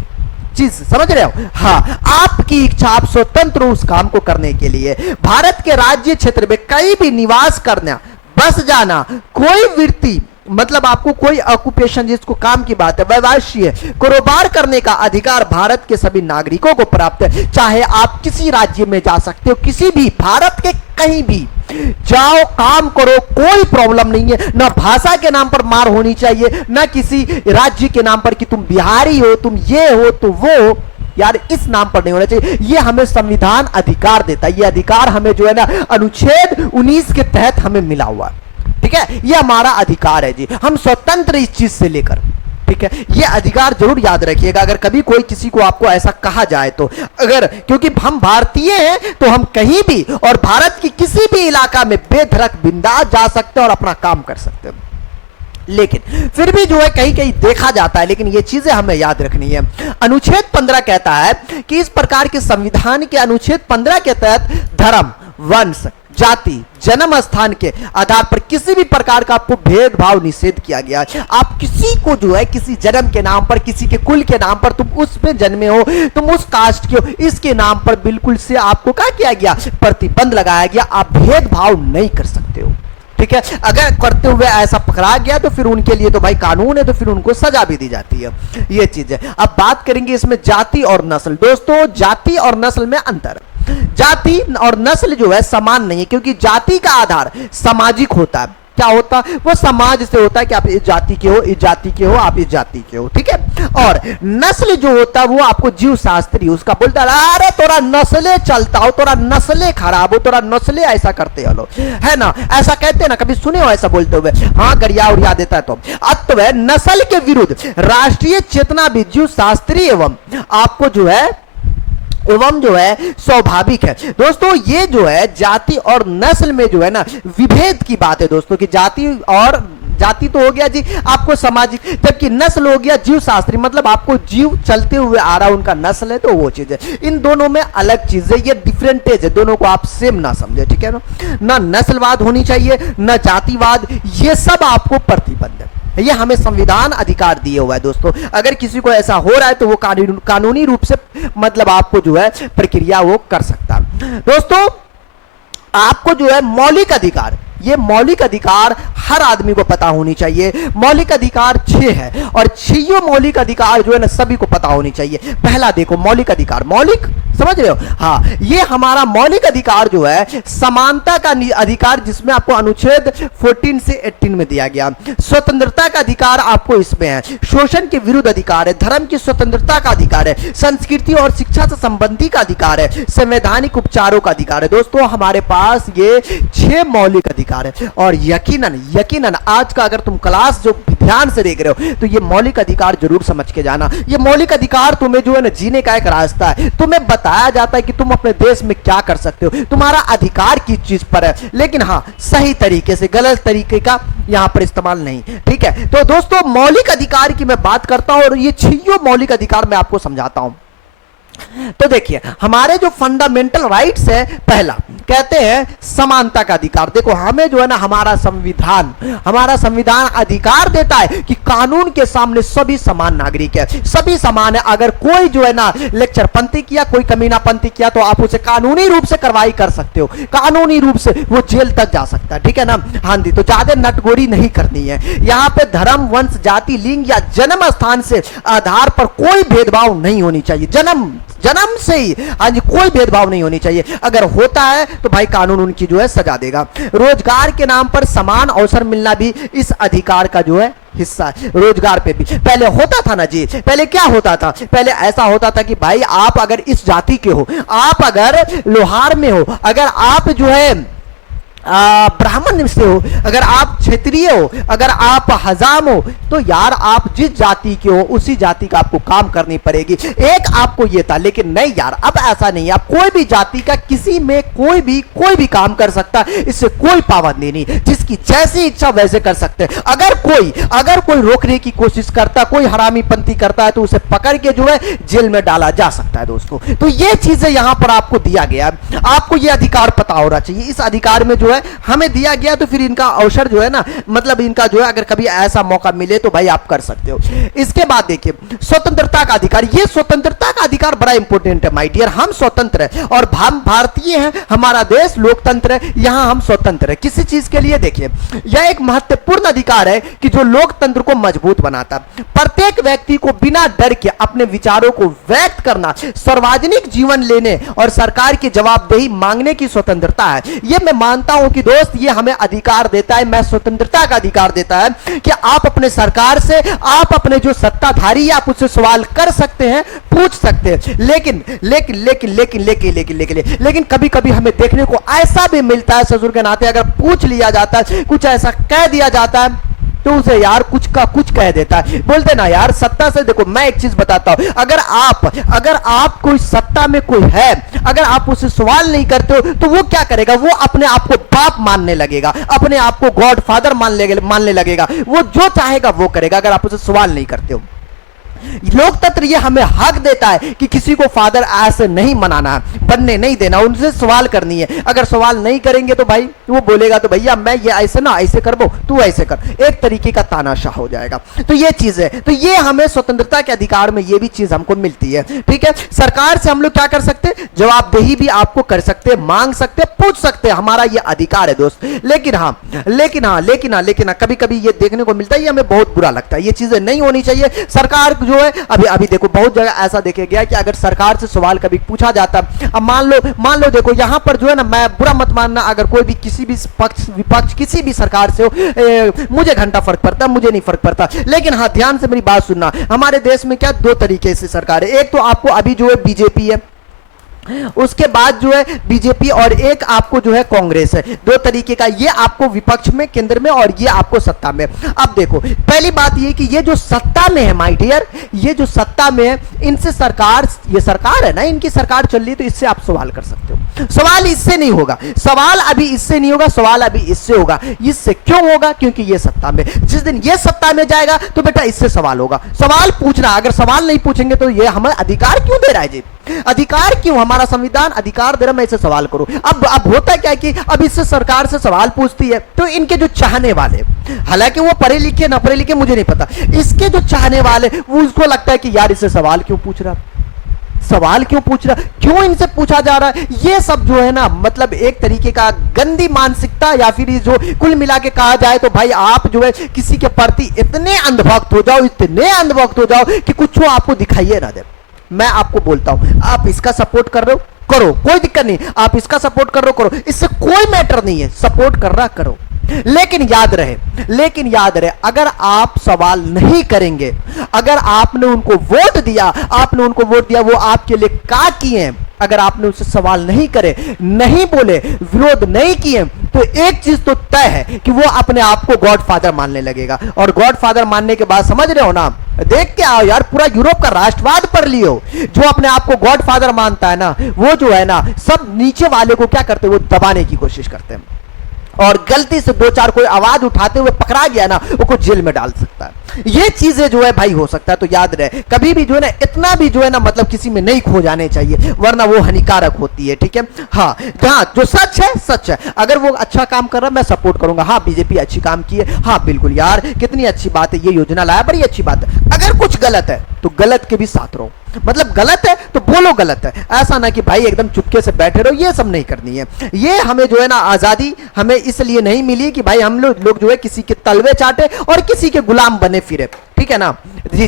चीज समझ रहे हो? हाँ, आपकी इच्छा, आप स्वतंत्र हो उस काम को करने के लिए। भारत के राज्य क्षेत्र में कहीं भी निवास करना, बस जाना, कोई वृत्ति मतलब आपको कोई ऑक्यूपेशन जिसको काम की बात है, व्यवसाय कारोबार करने का अधिकार भारत के सभी नागरिकों को प्राप्त है। चाहे आप किसी राज्य में जा सकते हो, किसी भी भारत के कहीं भी जाओ, काम करो, कोई प्रॉब्लम नहीं है। ना भाषा के नाम पर मार होनी चाहिए, ना किसी राज्य के नाम पर कि तुम बिहारी हो, तुम ये हो तो वो हो, यार इस नाम पर नहीं होना चाहिए। ये हमें संविधान अधिकार देता है, ये अधिकार हमें जो है ना अनुच्छेद 19 के तहत हमें मिला हुआ है। ठीक है, ये हमारा अधिकार है जी, हम स्वतंत्र इस चीज से लेकर। ठीक है, ये अधिकार जरूर याद रखिएगा अगर कभी कोई किसी को आपको ऐसा कहा जाए तो। अगर क्योंकि हम भारतीय हैं तो हम कहीं भी और भारत की किसी भी इलाका में बेधड़क बिंदास जा सकते हैं और अपना काम कर सकते हैं। लेकिन फिर भी जो है कहीं कहीं देखा जाता है, लेकिन ये चीजें हमें याद रखनी है। अनुच्छेद 15 कहता है कि इस प्रकार के संविधान के अनुच्छेद 15 के तहत धर्म, वंश, जाति, जन्म स्थान के आधार पर किसी भी प्रकार का आपको भेदभाव निषेध किया गया है। आप किसी को जो है किसी जन्म के नाम पर, किसी के कुल के नाम पर, तुम उसमें जन्मे हो, तुम उस कास्ट के हो, इसके नाम पर बिल्कुल से आपको क्या किया गया, प्रतिबंध लगाया गया। आप भेदभाव नहीं कर सकते हो। ठीक है, अगर करते हुए ऐसा पकड़ा गया तो फिर उनके लिए तो भाई कानून है, तो फिर उनको सजा भी दी जाती है। ये चीज है। अब बात करेंगे इसमें जाति और नस्ल। दोस्तों जाति और नस्ल में अंतर, जाति और नस्ल जो है समान नहीं है, क्योंकि जाति का आधार सामाजिक होता है। क्या होता है, वो समाज से होता है कि आप इस जाति के हो, इस जाति के हो, आप इस जाति के हो। ठीक है, और नस्ल जो होता है वो आपको जीव शास्त्री उसका बोलता है अरे तोरा नस्ले चलता हो, तोरा नस्ले खराब हो, तोरा नस्ले ऐसा करते हो, है ना, ऐसा कहते हैं ना, कभी सुने हो ऐसा बोलते हुए? हाँ, गरिया उड़िया देता है। तो अतः नस्ल के विरुद्ध राष्ट्रीय चेतना भी जीव शास्त्री एवं आपको जो है एवं जो है स्वाभाविक है। दोस्तों ये जो है जाति और नस्ल में जो है ना विभेद की बात है दोस्तों, कि जाति तो हो गया जी आपको सामाजिक, जबकि नस्ल हो गया जीव शास्त्री, मतलब आपको जीव चलते हुए आ रहा उनका नस्ल है तो वो चीज है। इन दोनों में अलग चीज है, ये डिफरेंटेज है, दोनों को आप सेम ना समझे, ठीक है ना नस्लवाद होनी चाहिए न जातिवाद, ये सब आपको प्रतिबंध है। ये हमें संविधान अधिकार दिए हुआ है दोस्तों। अगर किसी को ऐसा हो रहा है तो वो कानूनी रूप से मतलब आपको जो है प्रक्रिया वो कर सकता है। दोस्तों आपको जो है मौलिक अधिकार, ये मौलिक अधिकार हर आदमी को पता होनी चाहिए। मौलिक अधिकार 6 है और 6 मौलिक अधिकार जो है ना सभी को पता होनी चाहिए। पहला देखो मौलिक अधिकार, मौलिक समझ रहे हो, हाँ ये हमारा मौलिक अधिकार जो है समानता का अधिकार, जिसमें आपको अनुच्छेद 14 से 18 में दिया गया। स्वतंत्रता का अधिकार आपको इसमें है, शोषण के विरुद्ध अधिकार है, धर्म की स्वतंत्रता का अधिकार है, संस्कृति और शिक्षा से संबंधी का अधिकार है, संवैधानिक उपचारों का अधिकार है। दोस्तों हमारे पास ये 6 मौलिक अधिकार है और यकीनन आज का अगर तुम क्लास जो ध्यान से देख रहे हो तो ये मौलिक अधिकार जरूर समझ के जाना। ये मौलिक अधिकार तुम्हें जो है ना जीने का एक रास्ता है, तुम्हें बताया जाता है कि तुम अपने देश में क्या कर सकते हो, तुम्हारा अधिकार किस चीज पर है, लेकिन हाँ सही तरीके से, गलत तरीके का यहां पर इस्तेमाल नहीं, ठीक है। तो दोस्तों मौलिक अधिकार की मैं बात करता हूं और ये 6 मौलिक अधिकार मैं आपको समझाता हूं। तो देखिए हमारे जो फंडामेंटल राइट्स है, पहला कहते हैं समानता का अधिकार। देखो हमें जो है ना हमारा संविधान अधिकार देता है कि कानून के सामने सभी समान नागरिक है, सभी समान है। अगर कोई जो है ना लेक्चरपंथी किया, कोई कमीनापंथी किया तो आप उसे कानूनी रूप से कार्रवाई कर सकते हो, कानूनी रूप से वो जेल तक जा सकता है, ठीक है ना। हाँ जी, तो ज्यादा नटगोरी नहीं करनी है यहाँ पे। धर्म, वंश, जाति, लिंग या जन्म स्थान से आधार पर कोई भेदभाव नहीं होनी चाहिए, जन्म से ही हाँ जी कोई भेदभाव नहीं होनी चाहिए। अगर होता है तो भाई कानून उनकी जो है सजा देगा। रोजगार के नाम पर समान अवसर मिलना भी इस अधिकार का जो है हिस्सा है। रोजगार पे भी पहले होता था ना जी, पहले क्या होता था, पहले ऐसा होता था कि भाई आप अगर इस जाति के हो, आप अगर लोहार में हो, अगर आप जो है ब्राह्मण से हो, अगर आप क्षत्रिय हो, अगर आप हजाम हो, तो यार आप जिस जाति के हो उसी जाति का आपको काम करनी पड़ेगी। एक आपको ये था, लेकिन नहीं यार अब ऐसा नहीं है। आप कोई भी जाति का किसी में कोई भी काम कर सकता है, इससे कोई पाबंदी नहीं, जिसकी जैसी इच्छा वैसे कर सकते हैं। अगर कोई रोकने की कोशिश करता, कोई हरामी पंथी करता है तो उसे पकड़ के जो है जेल में डाला जा सकता है दोस्तों। तो ये चीजें यहां पर आपको दिया गया, आपको ये अधिकार पता होना चाहिए। इस अधिकार में जो है हमें दिया गया, तो फिर इनका अवसर जो है ना, मतलब इनका जो है अगर कभी ऐसा मौका मिले तो भाई आप कर सकते हो। इसके बाद देखिए स्वतंत्रता का अधिकार। ये स्वतंत्रता का अधिकार बड़ा इंपॉर्टेंट है माय डियर। हम स्वतंत्र है और हम भारतीय हैं, हमारा देश लोकतंत्र है, यहां हम स्वतंत्र है किसी चीज के लिए। देखिए यह एक महत्वपूर्ण अधिकार है कि जो लोकतंत्र को मजबूत बनाता। प्रत्येक व्यक्ति को बिना डर के अपने विचारों को व्यक्त करना, सार्वजनिक जीवन लेने और सरकार की जवाबदेही मांगने की स्वतंत्रता है। यह मैं मानता हूं कि दोस्त ये हमें अधिकार देता है, मैं स्वतंत्रता का अधिकार देता है कि आप अपने सरकार से, आप अपने जो सत्ताधारी आप उससे सवाल कर सकते हैं, पूछ सकते हैं। लेकिन कभी कभी हमें देखने को ऐसा भी मिलता है ससुर के नाते, अगर पूछ लिया जाता है, कुछ ऐसा कह दिया जाता है तो उसे यार कुछ का कुछ कह देता है। बोलते ना यार सत्ता से, देखो मैं एक चीज बताता हूं, अगर आप कोई सत्ता में कोई है, अगर आप उसे सवाल नहीं करते हो तो वो क्या करेगा, वो अपने आप को बाप मानने लगेगा, अपने आप को गॉड फादर मानने लगेगा, वो जो चाहेगा वो करेगा अगर आप उसे सवाल नहीं करते हो। लोकतंत्र ये हमें हक देता है कि किसी को फादर ऐसे नहीं मनाना, बनने नहीं देना, उनसे सवाल करनी है। अगर सवाल नहीं करेंगे तो भाई वो बोलेगा तो भैया मैं ये ऐसे ना ऐसे कर, तू ऐसे कर, एक तरीके का तानाशाह हो जाएगा। तो ये चीज है, तो ये हमें स्वतंत्रता के अधिकार में ये भी चीज हमको मिलती है, ठीक है। सरकार से हम लोग क्या कर सकते हैं, जवाबदेही भी आपको कर सकते हैं, मांग सकते हैं, पूछ सकते हैं, हमारा ये अधिकार है दोस्त। लेकिन कभी कभी ये देखने को मिलता है, ये हमें बहुत बुरा लगता है, ये चीजें नहीं होनी चाहिए। सरकार जो है अभी देखो बहुत जगह ऐसा देखे गया कि अगर सरकार से सवाल कभी पूछा जाता, अब मान लो देखो यहां पर जो है ना, मैं बुरा मत मानना, अगर कोई भी किसी भी पक्ष विपक्ष किसी भी सरकार से हो, मुझे घंटा फर्क पड़ता, मुझे नहीं फर्क पड़ता। लेकिन हाँ ध्यान से मेरी बात सुनना, हमारे देश में क्या 2 तरीके से सरकार है। एक तो आपको अभी जो है बीजेपी है, उसके बाद जो है बीजेपी और एक आपको जो है कांग्रेस है। दो तरीके का, ये आपको विपक्ष में, केंद्र में, और ये आपको सत्ता में। अब देखो पहली बात ये कि ये जो सत्ता में है माय डियर, ये जो सत्ता में है, इनसे सरकार, ये सरकार है ना, इनकी सरकार चल रही है, तो इससे आप सवाल कर सकते हो। सवाल इससे नहीं होगा, सवाल अभी इससे नहीं होगा, सवाल अभी इससे होगा। इससे क्यों होगा? क्योंकि ये सत्ता में, जिस दिन ये सत्ता में जाएगा तो बेटा इससे सवाल होगा। सवाल पूछना, अगर सवाल नहीं पूछेंगे तो ये हमें अधिकार क्यों दे रहा है जी? अधिकार क्यों? हमारा संविधान अधिकार दे रहा, मैं इसे सवाल करूं। अब होता क्या कि अब इससे सरकार से सवाल पूछती है तो इनके जो चाहने वाले, हालांकि वो पढ़े लिखे ना पढ़े लिखे मुझे नहीं पता, इसके जो चाहने वाले वो उसको लगता है कि यार इससे सवाल क्यों पूछ रहा, सवाल क्यों पूछ रहा, क्यों इनसे पूछा जा रहा है। ये सब जो है ना, मतलब एक तरीके का गंदी मानसिकता, या फिर जो कुल मिला के कहा जाए तो भाई आप जो है किसी के प्रति इतने अंधभक्त हो जाओ, इतने अंधभक्त हो जाओ कि कुछ आपको दिखाइए ना दे। मैं आपको बोलता हूं, आप इसका सपोर्ट कर रहे हो करो, कोई दिक्कत नहीं, आप इसका सपोर्ट कर रहे हो करो, इससे कोई मैटर नहीं है, सपोर्ट कर रहा करो। लेकिन याद रहे, अगर आप सवाल नहीं करेंगे, अगर आपने उनको वोट दिया, वो आपके लिए क्या किए, अगर आपने उससे सवाल नहीं करे, नहीं बोले, विरोध नहीं किए, तो एक चीज तो तय है कि वो अपने आप को गॉडफादर मानने लगेगा। और गॉडफादर मानने के बाद समझ रहे हो ना, देख के आओ यार, पूरा यूरोप का राष्ट्रवाद पढ़ लियो। जो अपने आप को गॉडफादर मानता है ना, वो जो है ना, सब नीचे वाले को क्या करते हैं, वो दबाने की कोशिश करते हैं। और गलती से दो चार कोई आवाज उठाते हुए पकड़ा गया ना, वो जेल में डाल सकता है। ये चीजें जो है भाई हो सकता है। तो याद रहे, कभी भी जो है ना, इतना भी जो है ना, मतलब किसी में नहीं खो जाने चाहिए, वरना वो हानिकारक होती है। ठीक है, हाँ जो सच है सच है। अगर वो अच्छा काम कर रहा है मैं सपोर्ट करूंगा, हाँ बीजेपी अच्छी काम की है, हाँ बिल्कुल यार कितनी अच्छी बात है, ये योजना लाया, बड़ी अच्छी बात है। अगर कुछ गलत है तो गलत के भी साथ रहो, मतलब गलत है तो बोलो गलत है, ऐसा ना कि भाई एकदम चुपके से बैठे रहो। ये सब नहीं करनी है। ये हमें जो है ना, आजादी हमें इसलिए नहीं मिली कि भाई हम लोग जो है किसी के तलवे चाटे और किसी के गुलाम बने फिरे। ठीक है ना, ये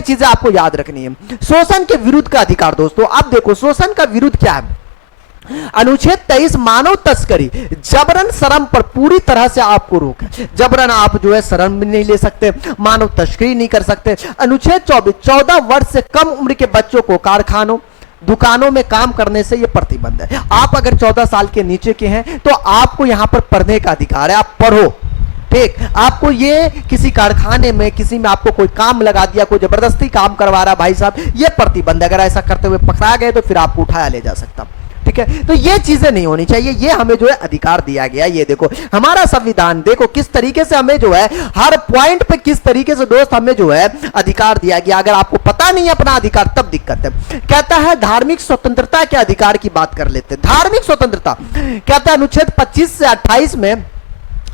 चीजें आपको याद रखनी है। शोषण के विरुद्ध का अधिकार दोस्तों, आप देखो शोषण का विरुद्ध क्या है। अनुच्छेद 23 मानव तस्करी, जबरन श्रम पर पूरी तरह से आपको रोक है। जबरन आप जो है श्रम भी नहीं ले सकते, मानव तस्करी नहीं कर सकते। अनुच्छेद 24 14 वर्ष से कम उम्र के बच्चों को कारखानों दुकानों में काम करने से यह प्रतिबंध है। आप अगर 14 साल के नीचे के हैं तो आपको यहां पर पढ़ने का अधिकार है, आप पढ़ो। ठीक, आपको ये किसी कारखाने में किसी में आपको कोई काम लगा दिया, कोई जबरदस्ती काम करवा रहा भाई साहब, ये प्रतिबंध। अगर ऐसा करते हुए पकड़ा गए तो फिर आपको उठाया ले जा सकता। ठीक है, तो ये चीजें नहीं होनी चाहिए, ये हमें जो है अधिकार दिया गया। ये देखो हमारा संविधान, देखो किस तरीके से हमें जो है हर पॉइंट पे किस तरीके से दोस्त हमें जो है अधिकार दिया गया। अगर आपको पता नहीं है अपना अधिकार तब दिक्कत है। कहता है धार्मिक स्वतंत्रता के अधिकार की बात कर लेते हैं। धार्मिक स्वतंत्रता कहता है अनुच्छेद 25 से 28 में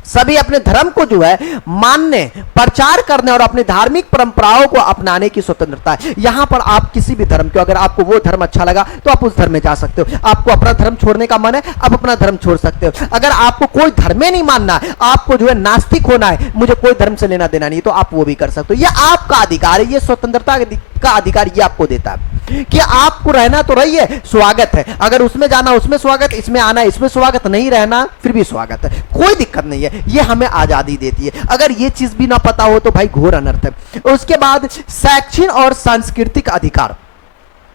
सभी अपने धर्म को जो है मानने, प्रचार करने और अपनी धार्मिक परंपराओं को अपनाने की स्वतंत्रता है। यहां पर आप किसी भी धर्म के, अगर आपको वो धर्म अच्छा लगा तो आप उस धर्म में जा सकते हो। आपको अपना धर्म छोड़ने का मन है, आप अपना धर्म छोड़ सकते हो। अगर आपको कोई धर्म नहीं मानना है, आपको जो है नास्तिक होना है, मुझे कोई धर्म से लेना देना नहीं, तो आप वो भी कर सकते हो। ये आपका अधिकार है, ये स्वतंत्रता का अधिकार ये आपको देता है कि आपको रहना तो रहिए, स्वागत है। अगर उसमें जाना उसमें स्वागत, इसमें आना इसमें स्वागत, नहीं रहना फिर भी स्वागत है, कोई दिक्कत नहीं है। ये हमें आजादी देती है। अगर ये चीज भी ना पता हो तो भाई घोर अनर्थ है। उसके बाद शैक्षिक और सांस्कृतिक अधिकार,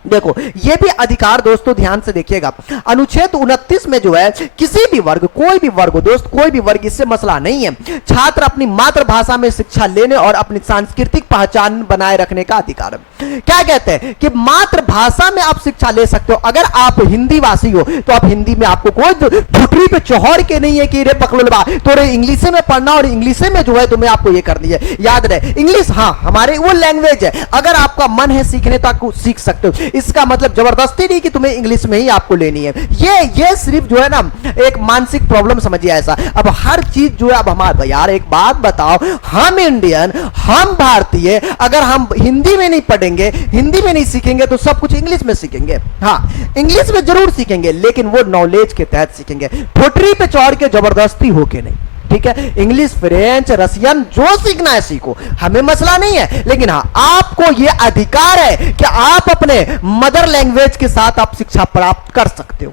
देखो ये भी अधिकार दोस्तों ध्यान से देखिएगा। अनुच्छेद 29 में जो है किसी भी वर्ग, कोई भी वर्ग दोस्त, कोई भी वर्ग, इससे मसला नहीं है, छात्र अपनी मातृभाषा में शिक्षा लेने और अपनी सांस्कृतिक पहचान बनाए रखने का अधिकार है। क्या कहते हैं कि मातृभाषा में आप शिक्षा ले सकते हो। अगर आप हिंदी वासी हो तो आप हिंदी में, आपको कोई ठुटरी पे चौहड़ के नहीं है कि रे पकड़वा तो इंग्लिश में पढ़ना और इंग्लिश में जो है तुम्हें आपको ये करनी है। याद रहे इंग्लिश हाँ हमारे वो लैंग्वेज है, अगर आपका मन है सीखने तो आप सीख सकते हो। इसका मतलब जबरदस्ती नहीं कि तुम्हें इंग्लिश में ही आपको लेनी है। ये सिर्फ जो है ना एक मानसिक प्रॉब्लम समझिए ऐसा। अब हर चीज जो है, अब हमारे यार एक बात बताओ, हम इंडियन, हम भारतीय, अगर हम हिंदी में नहीं पढ़ेंगे, हिंदी में नहीं सीखेंगे तो सब कुछ इंग्लिश में सीखेंगे। हाँ इंग्लिश में जरूर सीखेंगे, लेकिन वो नॉलेज के तहत सीखेंगे, ठोटरी पे चढ़ के जबरदस्ती होके नहीं। ठीक है, इंग्लिश, फ्रेंच, रसियन जो सीखना है सीखो, हमें मसला नहीं है। लेकिन हाँ आपको यह अधिकार है कि आप अपने मदर लैंग्वेज के साथ आप शिक्षा प्राप्त कर सकते हो।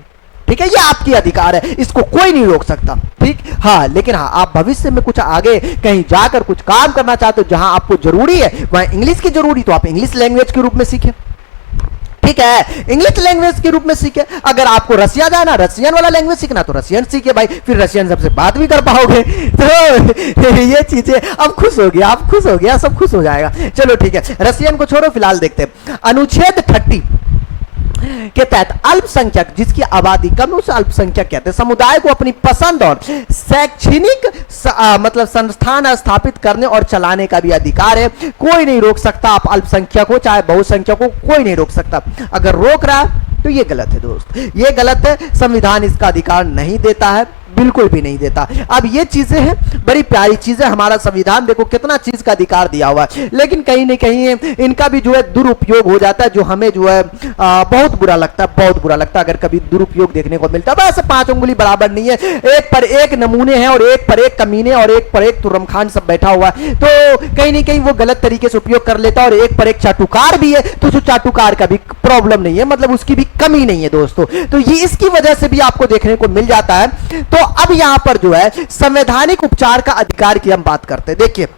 ठीक है, ये आपकी अधिकार है, इसको कोई नहीं रोक सकता। ठीक, हाँ लेकिन हाँ आप भविष्य में कुछ आगे कहीं जाकर कुछ काम करना चाहते हो जहां आपको जरूरी है, वहां इंग्लिश की जरूरी, तो आप इंग्लिश लैंग्वेज के रूप में सीखें। ठीक है, इंग्लिश लैंग्वेज के रूप में सीखे। अगर आपको रसिया जाना, रसियन वाला लैंग्वेज सीखना, तो रसियन सीखे भाई, फिर रसियन सबसे बात भी कर पाओगे। तो ये चीजें अब खुश हो गया, आप खुश हो गया, सब खुश हो जाएगा। चलो ठीक है, रसियन को छोड़ो, फिलहाल देखते हैं अनुच्छेद 30 के तहत अल्पसंख्यक जिसकी आबादी कम है उसे अल्पसंख्यक कहते हैं। समुदाय को अपनी पसंद और शैक्षणिक मतलब संस्थान स्थापित करने और चलाने का भी अधिकार है। कोई नहीं रोक सकता, आप अल्पसंख्यक हो चाहे बहुसंख्यक हो, कोई नहीं रोक सकता। अगर रोक रहा है तो ये गलत है दोस्त, ये गलत है। संविधान इसका अधिकार नहीं देता है, बिल्कुल भी नहीं देता। अब ये चीजें हैं, बड़ी प्यारी चीजें, हमारा संविधान देखो कितना चीज का अधिकार दिया हुआ है, लेकिन कहीं ना कहीं इनका भी जो है दुरुपयोग हो जाता है, जो हमें जो है बहुत बुरा लगता है, बहुत बुरा लगता है अगर कभी दुरुपयोग देखने को मिलता है। वैसे 5 उंगली बराबर नहीं है, एक पर एक नमूने हैं और एक पर एक कमीने और एक पर एक तुर्रम खान सब बैठा हुआ है, तो कहीं ना कहीं वो गलत तरीके से उपयोग कर लेता है। और एक पर एक चाटुकार भी है, तो जो चाटुकार का भी प्रॉब्लम नहीं है, मतलब उसकी भी कमी नहीं है दोस्तों। तो ये इसकी वजह से भी आपको देखने को मिल जाता है। तो अब यहां पर जो है संवैधानिक उपचार का अधिकार की हम बात करते हैं। देखिए,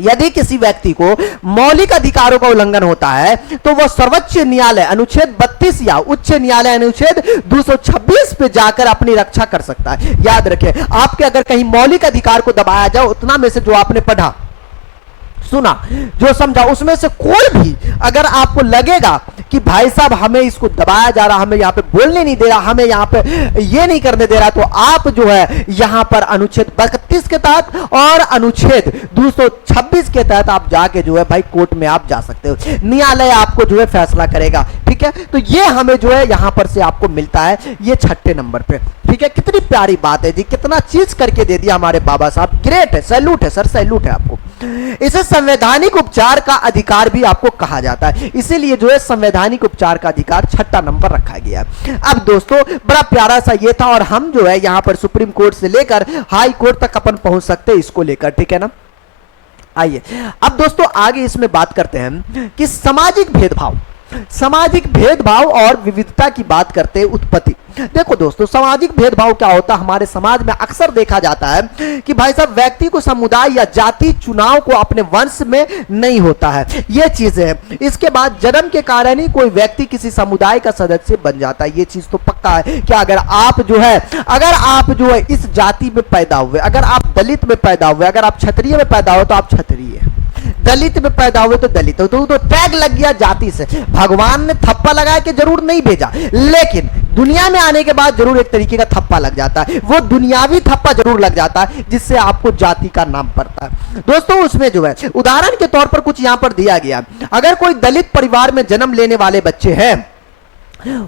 यदि किसी व्यक्ति को मौलिक अधिकारों का उल्लंघन होता है तो वह सर्वोच्च न्यायालय अनुच्छेद 32 या उच्च न्यायालय अनुच्छेद 226 पे जाकर अपनी रक्षा कर सकता है। याद रखें, आपके अगर कहीं मौलिक अधिकार को दबाया जाए, उतना में से जो आपने पढ़ा, सुना, जो समझा, उसमें से कोई भी अगर आपको लगेगा कि भाई साहब हमें इसको दबाया जा रहा, हमें यहाँ पे बोलने नहीं दे रहा, हमें यहाँ पे ये नहीं करने दे रहा, तो आप जो है यहाँ पर अनुच्छेद 32 के तहत और अनुच्छेद 226 के तहत आप जाके जो है भाई कोर्ट में आप जा सकते हो, न्यायालय आपको जो है फैसला करेगा। ठीक है, तो ये हमें जो है यहां पर से आपको मिलता है, ये 6ठे नंबर पे। ठीक है, कितनी प्यारी बात है जी, कितना चीज करके दे दिया हमारे बाबा साहब, ग्रेट है, सैल्यूट है सर, सैल्यूट है आपको। इसे संवैधानिक उपचार का अधिकार भी आपको कहा जाता है, इसीलिए जो है संवैधानिक उपचार का अधिकार 6ठा नंबर रखा गया है। अब दोस्तों बड़ा प्यारा सा ये था, और हम जो है यहां पर सुप्रीम कोर्ट से लेकर हाई कोर्ट तक अपन पहुंच सकते हैं इसको लेकर। ठीक है ना, आइए अब दोस्तों आगे इसमें बात करते हैं कि सामाजिक भेदभाव, सामाजिक भेदभाव और विविधता की बात करते हैं। उत्पत्ति, देखो दोस्तों सामाजिक भेदभाव क्या होता है, हमारे समाज में अक्सर देखा जाता है कि भाई साहब व्यक्ति को समुदाय या जाति चुनाव को अपने वंश में नहीं होता है, ये चीजें हैं। इसके बाद जन्म के कारण ही कोई व्यक्ति किसी समुदाय का सदस्य बन जाता है, ये चीज तो पक्का है कि अगर आप जो है इस जाति में पैदा हुए, अगर आप दलित में पैदा हुए, अगर आप क्षत्रिय में पैदा हुए तो आप क्षत्रिय, दलित में पैदा हुए तो दलित हो, तो टैग लग गया जाति से। भगवान ने थप्पा लगा के जरूर नहीं भेजा, लेकिन दुनिया में आने के बाद जरूर एक तरीके का थप्पा लग जाता है, वो दुनियावी थप्पा जरूर लग जाता है जिससे आपको जाति का नाम पड़ता है। दोस्तों उसमें जो है उदाहरण के तौर पर कुछ यहां पर दिया गया, अगर कोई दलित परिवार में जन्म लेने वाले बच्चे हैं,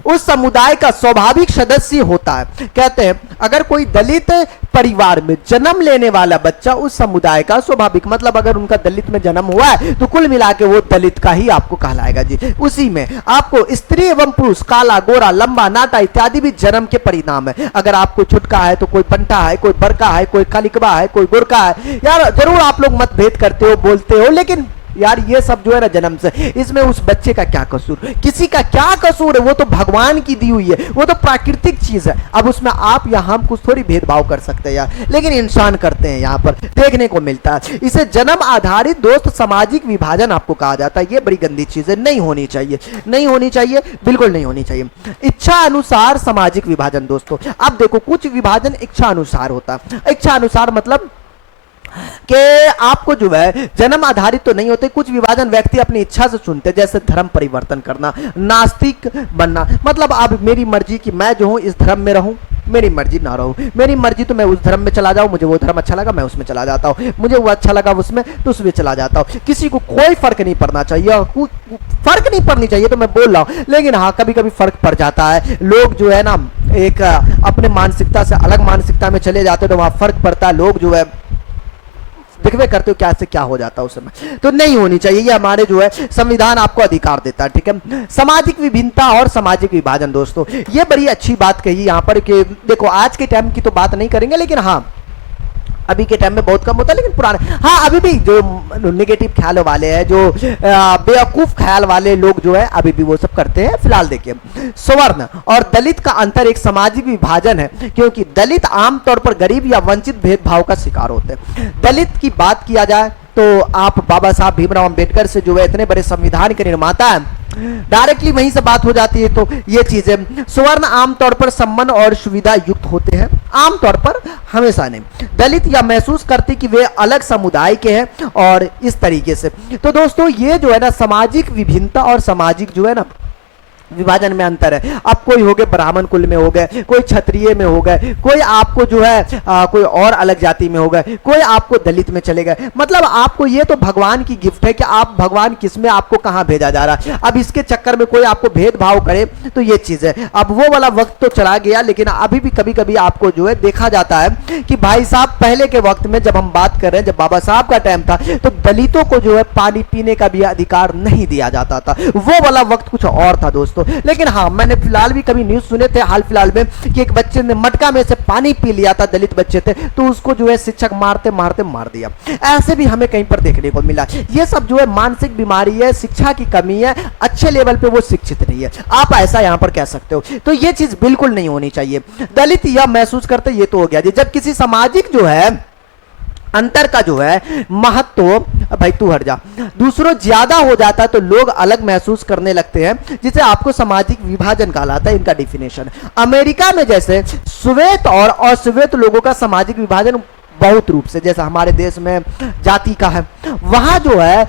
उस समुदाय का स्वाभाविक सदस्य होता है। कहते हैं अगर कोई दलित परिवार में जन्म लेने वाला बच्चा उस समुदाय का स्वाभाविक, मतलब अगर उनका दलित में जन्म हुआ है तो कुल मिला के वो दलित का ही आपको कहलाएगा जी। उसी में आपको स्त्री एवं पुरुष, काला, गोरा, लंबा, नाटा इत्यादि भी जन्म के परिणाम है। अगर आपको छुटका है तो कोई पंटा है, कोई बरका है, कोई कालिकबा है, कोई गोरका है। यार जरूर आप लोग मतभेद करते हो, बोलते हो, लेकिन यार ये सब जो है ना जन्म से, इसमें उस बच्चे का क्या कसूर, किसी का क्या कसूर है, वो तो भगवान की दी हुई है, वो तो प्राकृतिक चीज है। अब उसमें आप या हम कुछ थोड़ी भेदभाव कर सकते हैं यार, लेकिन इंसान करते हैं, यहाँ पर देखने को मिलता है। इसे जन्म आधारित दोस्त सामाजिक विभाजन आपको कहा जाता है। ये बड़ी गंदी चीज है, नहीं होनी चाहिए, नहीं होनी चाहिए, बिल्कुल नहीं होनी चाहिए। इच्छा अनुसार सामाजिक विभाजन दोस्तों, अब देखो कुछ विभाजन इच्छा अनुसार होता है। इच्छा अनुसार मतलब कि आपको जो है जन्म आधारित तो नहीं होते, कुछ विभाजन व्यक्ति अपनी इच्छा से चुनते, जैसे धर्म परिवर्तन करना, नास्तिक बनना, मतलब अब मेरी मर्जी कि मैं जो हूं इस धर्म में रहूं, मेरी मर्जी ना रहूं, मेरी मर्जी तो मैं उस धर्म में चला जाऊं, मुझे वो धर्म अच्छा लगा मैं उसमें चला जाता हूं, मुझे वो अच्छा लगा उसमें तो उसमें चला जाता हूं। किसी को कोई फर्क नहीं पड़ना चाहिए, फर्क नहीं पड़नी चाहिए तो मैं बोल रहा हूं, लेकिन हाँ कभी कभी फर्क पड़ जाता है। लोग जो है ना एक अपने मानसिकता से अलग मानसिकता में चले जाते तो वहां फर्क पड़ता है, लोग जो है दिखवे करते हो क्या से क्या हो जाता है उस समय, तो नहीं होनी चाहिए। ये हमारे जो है संविधान आपको अधिकार देता है। ठीक है, सामाजिक विभिन्नता और सामाजिक विभाजन दोस्तों, ये बड़ी अच्छी बात कही यहाँ पर कि देखो आज के टाइम की तो बात नहीं करेंगे, लेकिन हाँ अभी के टाइम में बहुत कम होता है, लेकिन पुराने हाँ अभी भी जो नेगेटिव ख्याल वाले हैं, जो बेवकूफ ख्याल वाले लोग जो है अभी भी वो सब करते हैं। फिलहाल देखिए सवर्ण और दलित का अंतर एक सामाजिक विभाजन है, क्योंकि दलित आमतौर पर गरीब या वंचित भेदभाव का शिकार होते हैं। दलित की बात किया जाए तो आप बाबा साहब भीमराव अंबेडकर से जो है इतने बड़े संविधान के निर्माता हैं, डायरेक्टली वहीं से बात हो जाती है। तो ये चीजें स्वर्ण आमतौर पर सम्मान और सुविधा युक्त होते हैं, आमतौर पर, हमेशा नहीं। दलित या महसूस करते कि वे अलग समुदाय के हैं और इस तरीके से। तो दोस्तों ये जो है ना सामाजिक विभिन्नता और सामाजिक जो है ना विभाजन में अंतर है। अब कोई हो गए ब्राह्मण कुल में हो गए, कोई क्षत्रिय में हो गए, कोई आपको जो है कोई और अलग जाति में हो गए, कोई आपको दलित में चले गए। मतलब आपको ये तो भगवान की गिफ्ट है कि आप भगवान किस में आपको कहां भेजा जा रहा है। अब इसके चक्कर में कोई आपको भेदभाव करे तो ये चीज है। अब वो वाला वक्त तो चला गया, लेकिन अभी भी कभी कभी आपको जो है देखा जाता है कि भाई साहब पहले के वक्त में जब हम बात कर रहे हैं, जब बाबा साहब का टाइम था, तो दलितों को जो है पानी पीने का भी अधिकार नहीं दिया जाता था। वो वाला वक्त कुछ और था दोस्तों। लेकिन हाँ, मैंने फिलहाल भी कभी न्यूज सुने थे हाल फिलहाल में कि एक बच्चे ने मटका में से पानी पी लिया था, दलित बच्चे थे, तो उसको जो है शिक्षक मारते मारते मार दिया। ऐसे भी हमें कहीं पर देखने को मिला। ये सब जो है मानसिक बीमारी है, शिक्षा की कमी है, अच्छे लेवल पे वो शिक्षित नहीं है, आप ऐसा यहां पर कह सकते हो। तो ये चीज बिल्कुल नहीं होनी चाहिए। दलित या महसूस करते, ये तो हो गया। जब किसी सामाजिक जो है अंतर का जो है महत्व, भाई तू हट जा, दूसरों ज्यादा हो जाता है तो लोग अलग महसूस करने लगते हैं, जिसे आपको सामाजिक विभाजन कहलाता है। इनका डिफिनेशन अमेरिका में जैसे श्वेत और अश्वेत लोगों का सामाजिक विभाजन बहुत रूप से, जैसा हमारे देश में जाति का है, वहां जो है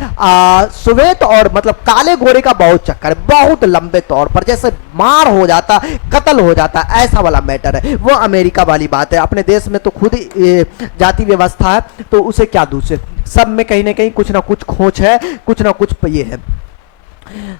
श्वेत और मतलब काले गोरे का बहुत चक्कर है, बहुत लंबे तौर पर, जैसे मार हो जाता, कत्ल हो जाता, ऐसा वाला मैटर है। वो अमेरिका वाली बात है। अपने देश में तो खुद ही जाति व्यवस्था है, तो उसे क्या दूसरे, सब में कहीं ना कहीं कुछ ना कुछ खोज है, कुछ ना कुछ ये है।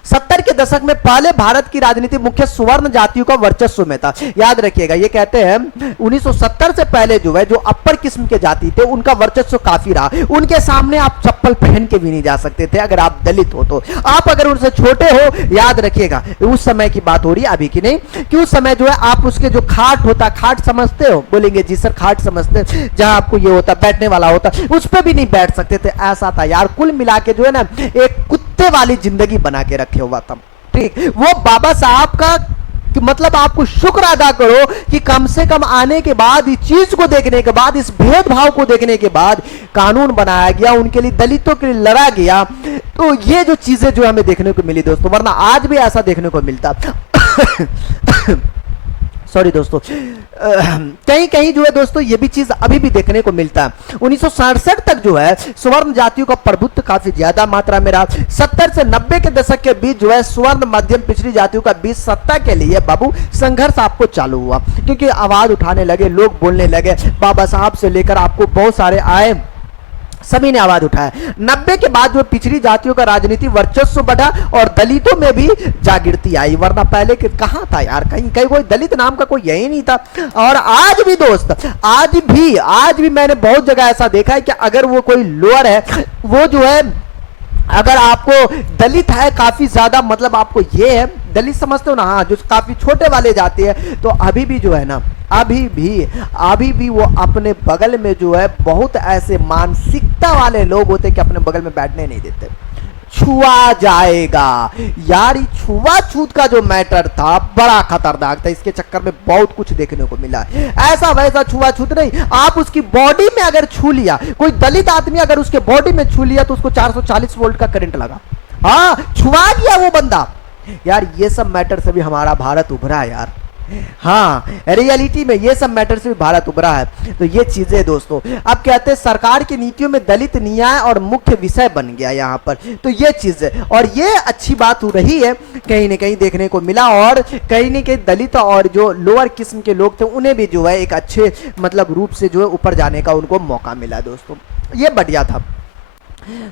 70 के दशक में पहले भारत की राजनीति मुख्य स्वर्ण जातियों का वर्चस्व में था। याद रखिएगा, ये कहते हैं 1970 से पहले जो है जो अपर किस्म के जाति थे उनका वर्चस्व काफी रहा। उनके सामने आप चप्पल पहन के भी नहीं जा सकते थे अगर आप दलित हो तो। आप अगर उनसे छोटे हो, याद रखिएगा उस समय की बात हो रही है, अभी की नहीं, कि उस समय जो है आप उसके जो खाट होता, खाट समझते हो, बोलेंगे जी सर खाट समझते, जहां आपको ये होता बैठने वाला होता, उस पर भी नहीं बैठ सकते थे। ऐसा था यार, कुल मिला के जो है ना एक कुत्ते वाली जिंदगी बना के रखे हुआ था। ठीक, वो बाबा साहब का कि मतलब आपको शुक्र अदा करो कि कम से कम आने के बाद, इस चीज को देखने के बाद, इस भेदभाव को देखने के बाद कानून बनाया गया, उनके लिए, दलितों के लिए लड़ा गया। तो ये जो चीजें जो हमें देखने को मिली दोस्तों, वरना आज भी ऐसा देखने को मिलता सॉरी दोस्तों, कहीं कहीं जो है दोस्तों ये भी चीज अभी भी देखने को मिलता है। 1967 तक जो है स्वर्ण जातियों का प्रभुत्व काफी ज्यादा मात्रा में रहा। 70 से 90 के दशक के बीच जो है स्वर्ण मध्यम पिछड़ी जातियों का बीच सत्ता के लिए बाबू संघर्ष आपको चालू हुआ, क्योंकि आवाज उठाने लगे, लोग बोलने लगे। बाबा साहब से लेकर आपको बहुत सारे आए, सभी ने आवाज उठाया। 90 के बाद जो पिछड़ी जातियों का राजनीति वर्चस्व बढ़ा और दलितों में भी जागृति आई, वरना पहले के कहां था यार, कहीं कहीं कोई दलित नाम का कोई यही नहीं था। और आज भी दोस्त, आज भी मैंने बहुत जगह ऐसा देखा है कि अगर वो कोई लोअर है, वो जो है अगर आपको दलित है काफी ज्यादा, मतलब आपको ये है दलित समझते हो ना, हाँ, जो काफी छोटे वाले जाते हैं, तो अभी भी जो है ना, अभी भी वो अपने बगल में जो है बहुत ऐसे मानसिकता वाले लोग होते कि अपने बगल में बैठने नहीं देते, छुआ जाएगा यार। छुआछूत का जो मैटर था बड़ा खतरनाक था, इसके चक्कर में बहुत कुछ देखने को मिला। ऐसा वैसा छुआछूत नहीं, आप उसकी बॉडी में अगर छू लिया, कोई दलित आदमी अगर उसके बॉडी में छू लिया तो उसको 440 वोल्ट का करंट लगा, हाँ, छुआ गया वो बंदा। यार ये सब मैटर से भी हमारा भारत उभरा है यार, हाँ, रियलिटी में ये सब मैटर से भी भारत उभरा है। तो ये चीजें दोस्तों, अब कहते हैं सरकार की नीतियों में दलित न्याय और मुख्य विषय बन गया यहाँ पर। तो ये चीज है और ये अच्छी बात हो रही है, कहीं ना कहीं देखने को मिला। और कहीं ना कहीं दलित और जो लोअर किस्म के लोग थे उन्हें भी जो है एक अच्छे मतलब रूप से जो है ऊपर जाने का उनको मौका मिला दोस्तों, ये बढ़िया था।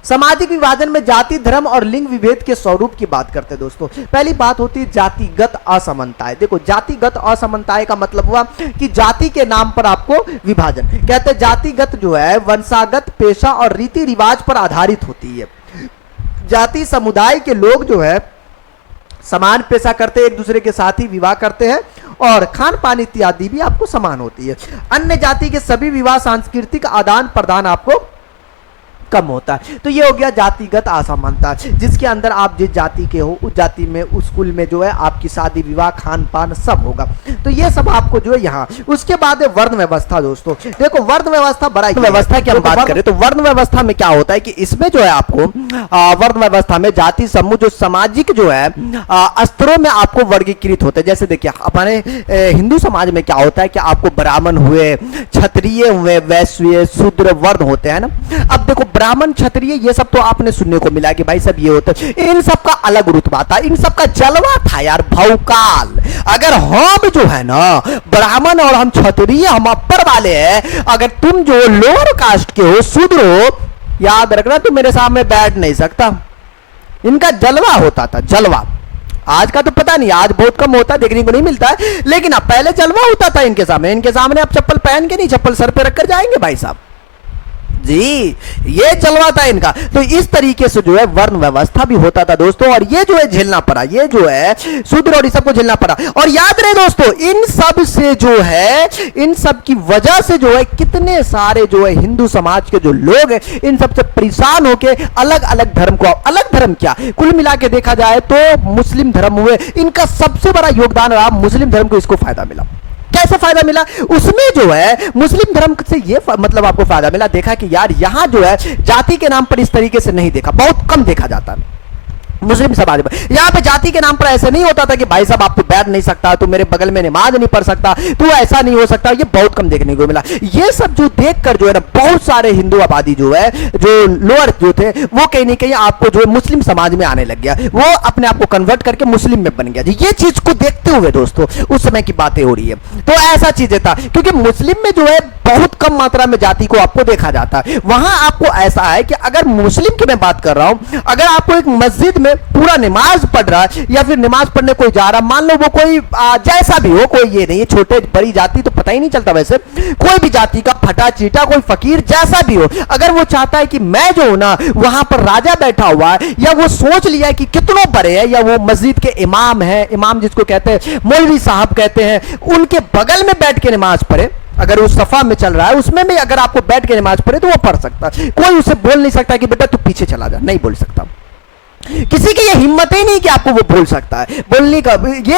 सामाजिक विभाजन में जाति, धर्म और लिंग विभेद के स्वरूप की बात करते हैं दोस्तों। पहली बात होती है जातिगत असमानताएं। देखो, जातिगत असमानताएं का मतलब हुआ कि जाति के नाम पर आपको विभाजन। कहते हैं जातिगत जो है वंशागत, पेशा और रीति रिवाज पर आधारित होती है। जाति समुदाय के लोग जो है समान पेशा करते हैं, एक दूसरे के साथ ही विवाह करते हैं और खान पान इत्यादि भी आपको समान होती है। अन्य जाति के सभी विवाह सांस्कृतिक आदान प्रदान आपको कम होता है। तो ये हो गया जातिगत असमानता, जिसके अंदर आप जिस जाति के हो उस जाति में उस कुल में जो है आपकी शादी विवाह खान पान सब होगा। तो ये सब आपको जो है यहाँ। उसके बाद है वर्ण व्यवस्था। दोस्तों देखो वर्ण व्यवस्था बड़ा व्यवस्था की हम बात करें तो वर्ण व्यवस्था में क्या होता है कि इसमें जो है आपको वर्ण व्यवस्था में जाति समूह जो सामाजिक जो है स्तरों में आपको वर्गीकृत होते हैं। जैसे देखिए हमारे हिंदू समाज में क्या होता है कि आपको ब्राह्मण हुए, क्षत्रिय हुए, वैश्य, शूद्र वर्ण होते हैं ना। अब देखो ब्राह्मण क्षत्रिय ये सब तो आपने सुनने को मिला कि भाई सब ये होता है, इन सब का अलग रुतबा था, इन सब का जलवा था यार भौकाल। अगर हम जो है ना ब्राह्मण और हम क्षत्रिय हम अपर वाले हैं, अगर तुम जो लोअर कास्ट के हो शूद्र हो, याद रखना तुम मेरे सामने बैठ नहीं सकता। इनका जलवा होता था, जलवा। आज का तो पता नहीं, आज बहुत कम होता है, देखने को नहीं मिलता है, लेकिन अब पहले जलवा होता था इनके सामने आप चप्पल पहन के नहीं, चप्पल सर पे रखकर जाएंगे भाई साहब जी, ये जलवा था इनका। तो इस तरीके से जो है वर्ण व्यवस्था भी होता था दोस्तों, और ये जो है झेलना पड़ा, ये जो है शूद्र और सबको झेलना पड़ा। और याद रहे दोस्तों इन सब से जो है, इन सब की वजह से जो है कितने सारे जो है हिंदू समाज के जो लोग हैं इन सब से परेशान होके अलग अलग धर्म को, अलग धर्म क्या कुल मिला के देखा जाए तो मुस्लिम धर्म हुए, इनका सबसे बड़ा योगदान रहा मुस्लिम धर्म को। इसको फायदा मिला, कैसे फायदा मिला? उसमें जो है मुस्लिम धर्म से ये मतलब आपको फायदा मिला, देखा कि यार यहां जो है जाति के नाम पर इस तरीके से नहीं देखा, बहुत कम देखा जाता है मुस्लिम समाज में। यहां पे जाति के नाम पर ऐसे नहीं होता था कि भाई साहब आप तो बैठ नहीं सकता, तू मेरे बगल में नमाज नहीं पढ़ सकता, तू ऐसा नहीं हो सकता। ये बहुत कम देखने को मिला। ये सब जो देखकर जो है ना बहुत सारे हिंदू आबादी जो है, जो लोअर जो थे, वो कहीं ना कहीं आपको जो है मुस्लिम समाज में आने लग गया, वो अपने आप को कन्वर्ट करके मुस्लिम में बन गया। ये चीज को देखते हुए दोस्तों उस समय की बातें हो रही है। तो ऐसा चीजें था, क्योंकि मुस्लिम में जो है बहुत कम मात्रा में जाति को आपको देखा जाता है। वहां आपको ऐसा है कि अगर मुस्लिम की मैं बात कर रहा हूं, अगर आपको एक मस्जिद में पूरा नमाज पढ़ रहा है या फिर नमाज पढ़ने कोई जा रहा, मान लो वो कोई जैसा भी हो, कोई ये नहीं है छोटे बड़ी जाति तो पता ही नहीं चलता, वैसे कोई भी जाति का फटा चीटा कोई फकीर जैसा भी हो, अगर वो चाहता है कि मैं जो हूं ना वहां पर राजा बैठा हुआ है, या वो सोच लिया है कि कितनों बड़े हैं, या वो मस्जिद के इमाम है, इमाम जिसको कहते हैं मौलवी साहब कहते हैं, उनके बगल में बैठ के नमाज पढ़े, अगर उस सफा में चल रहा है उसमें भी अगर आपको बैठ के नमाज पढ़े तो वो पढ़ सकता है। कोई उसे बोल नहीं सकता कि बेटा तू पीछे चला जा, नहीं बोल सकता। किसी की ये हिम्मत ही नहीं कि आपको वो बोल सकता है, बोलने का।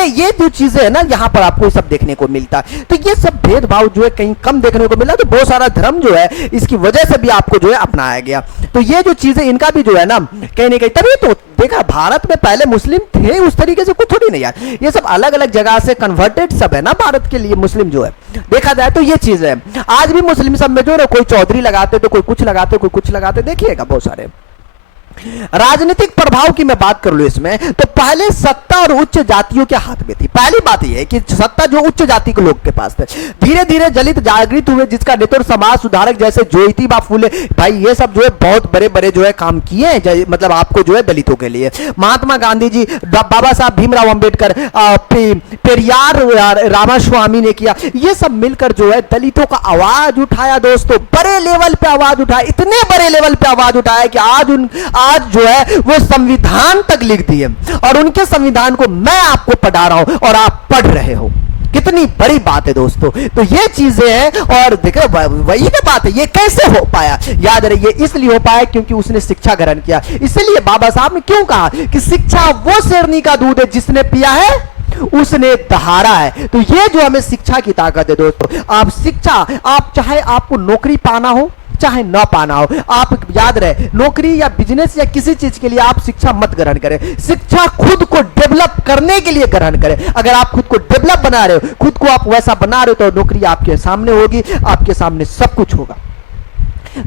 ये जो चीजें है ना यहाँ पर आपको सब देखने को मिलता है। तो ये सब भेदभाव जो है कहीं कम देखने को मिला, तो बहुत सारा धर्म जो है इसकी वजह से भी आपको जो है अपनाया गया। तो ये जो चीजें इनका भी जो है ना कहीं ना कहीं, तभी तो देखा भारत में पहले मुस्लिम थे उस तरीके से कुछ थोड़ी नहीं यार, ये सब अलग अलग जगह से कन्वर्टेड सब है ना भारत के लिए मुस्लिम जो है, देखा जाए तो ये चीज है। आज भी मुस्लिम सब में जो है कोई चौधरी लगाते तो कोई कुछ लगाते, कोई कुछ लगाते, देखिएगा बहुत सारे। राजनीतिक प्रभाव की मैं बात कर लूं इसमें, तो पहले सत्ता और उच्च जातियों के हाथ में थी। पहली बात यह है कि सत्ता जो उच्च जाति के लोग के पास थे, धीरे धीरे दलित जागृत हुए, जिसका नेतृत्व समाज सुधारक जैसे ज्योतिबा फूले, भाई ये सब जो है बहुत बड़े बड़े जो है काम किए हैं, मतलब आपको जो है दलितों के लिए। महात्मा गांधी जी, बाबा साहब भीमराव अंबेडकर, पेरियार रामास्वामी ने किया, ये सब मिलकर जो है दलितों का आवाज उठाया दोस्तों, बड़े लेवल पे आवाज उठाया, इतने बड़े लेवल पे आवाज उठाया कि आज जो है वो संविधान तक लिख दिए, और उनके संविधान को मैं आपको पढ़ा रहा हूं और आप पढ़ रहे हो। कितनी बड़ी बात है दोस्तों। तो ये चीजें हैं, और देखो वही ना बात है, ये कैसे हो पाया? याद रहिए इसलिए हो पाया क्योंकि उसने शिक्षा ग्रहण किया। इसलिए बाबा साहब ने क्यों कहा कि शिक्षा वो शेरनी का दूध है जिसने पिया है उसने दहाड़ा है। तो ये जो हमें शिक्षा की ताकत है दोस्तों, आप शिक्षा, आप चाहे आपको नौकरी पाना हो चाहे ना पाना हो, आप याद रहे नौकरी या बिजनेस या किसी चीज के लिए आप शिक्षा मत ग्रहण करें, शिक्षा खुद को डेवलप करने के लिए ग्रहण करें। अगर आप खुद को डेवलप बना रहे हो, खुद को आप वैसा बना रहे हो, तो नौकरी आपके सामने होगी, आपके सामने सब कुछ होगा।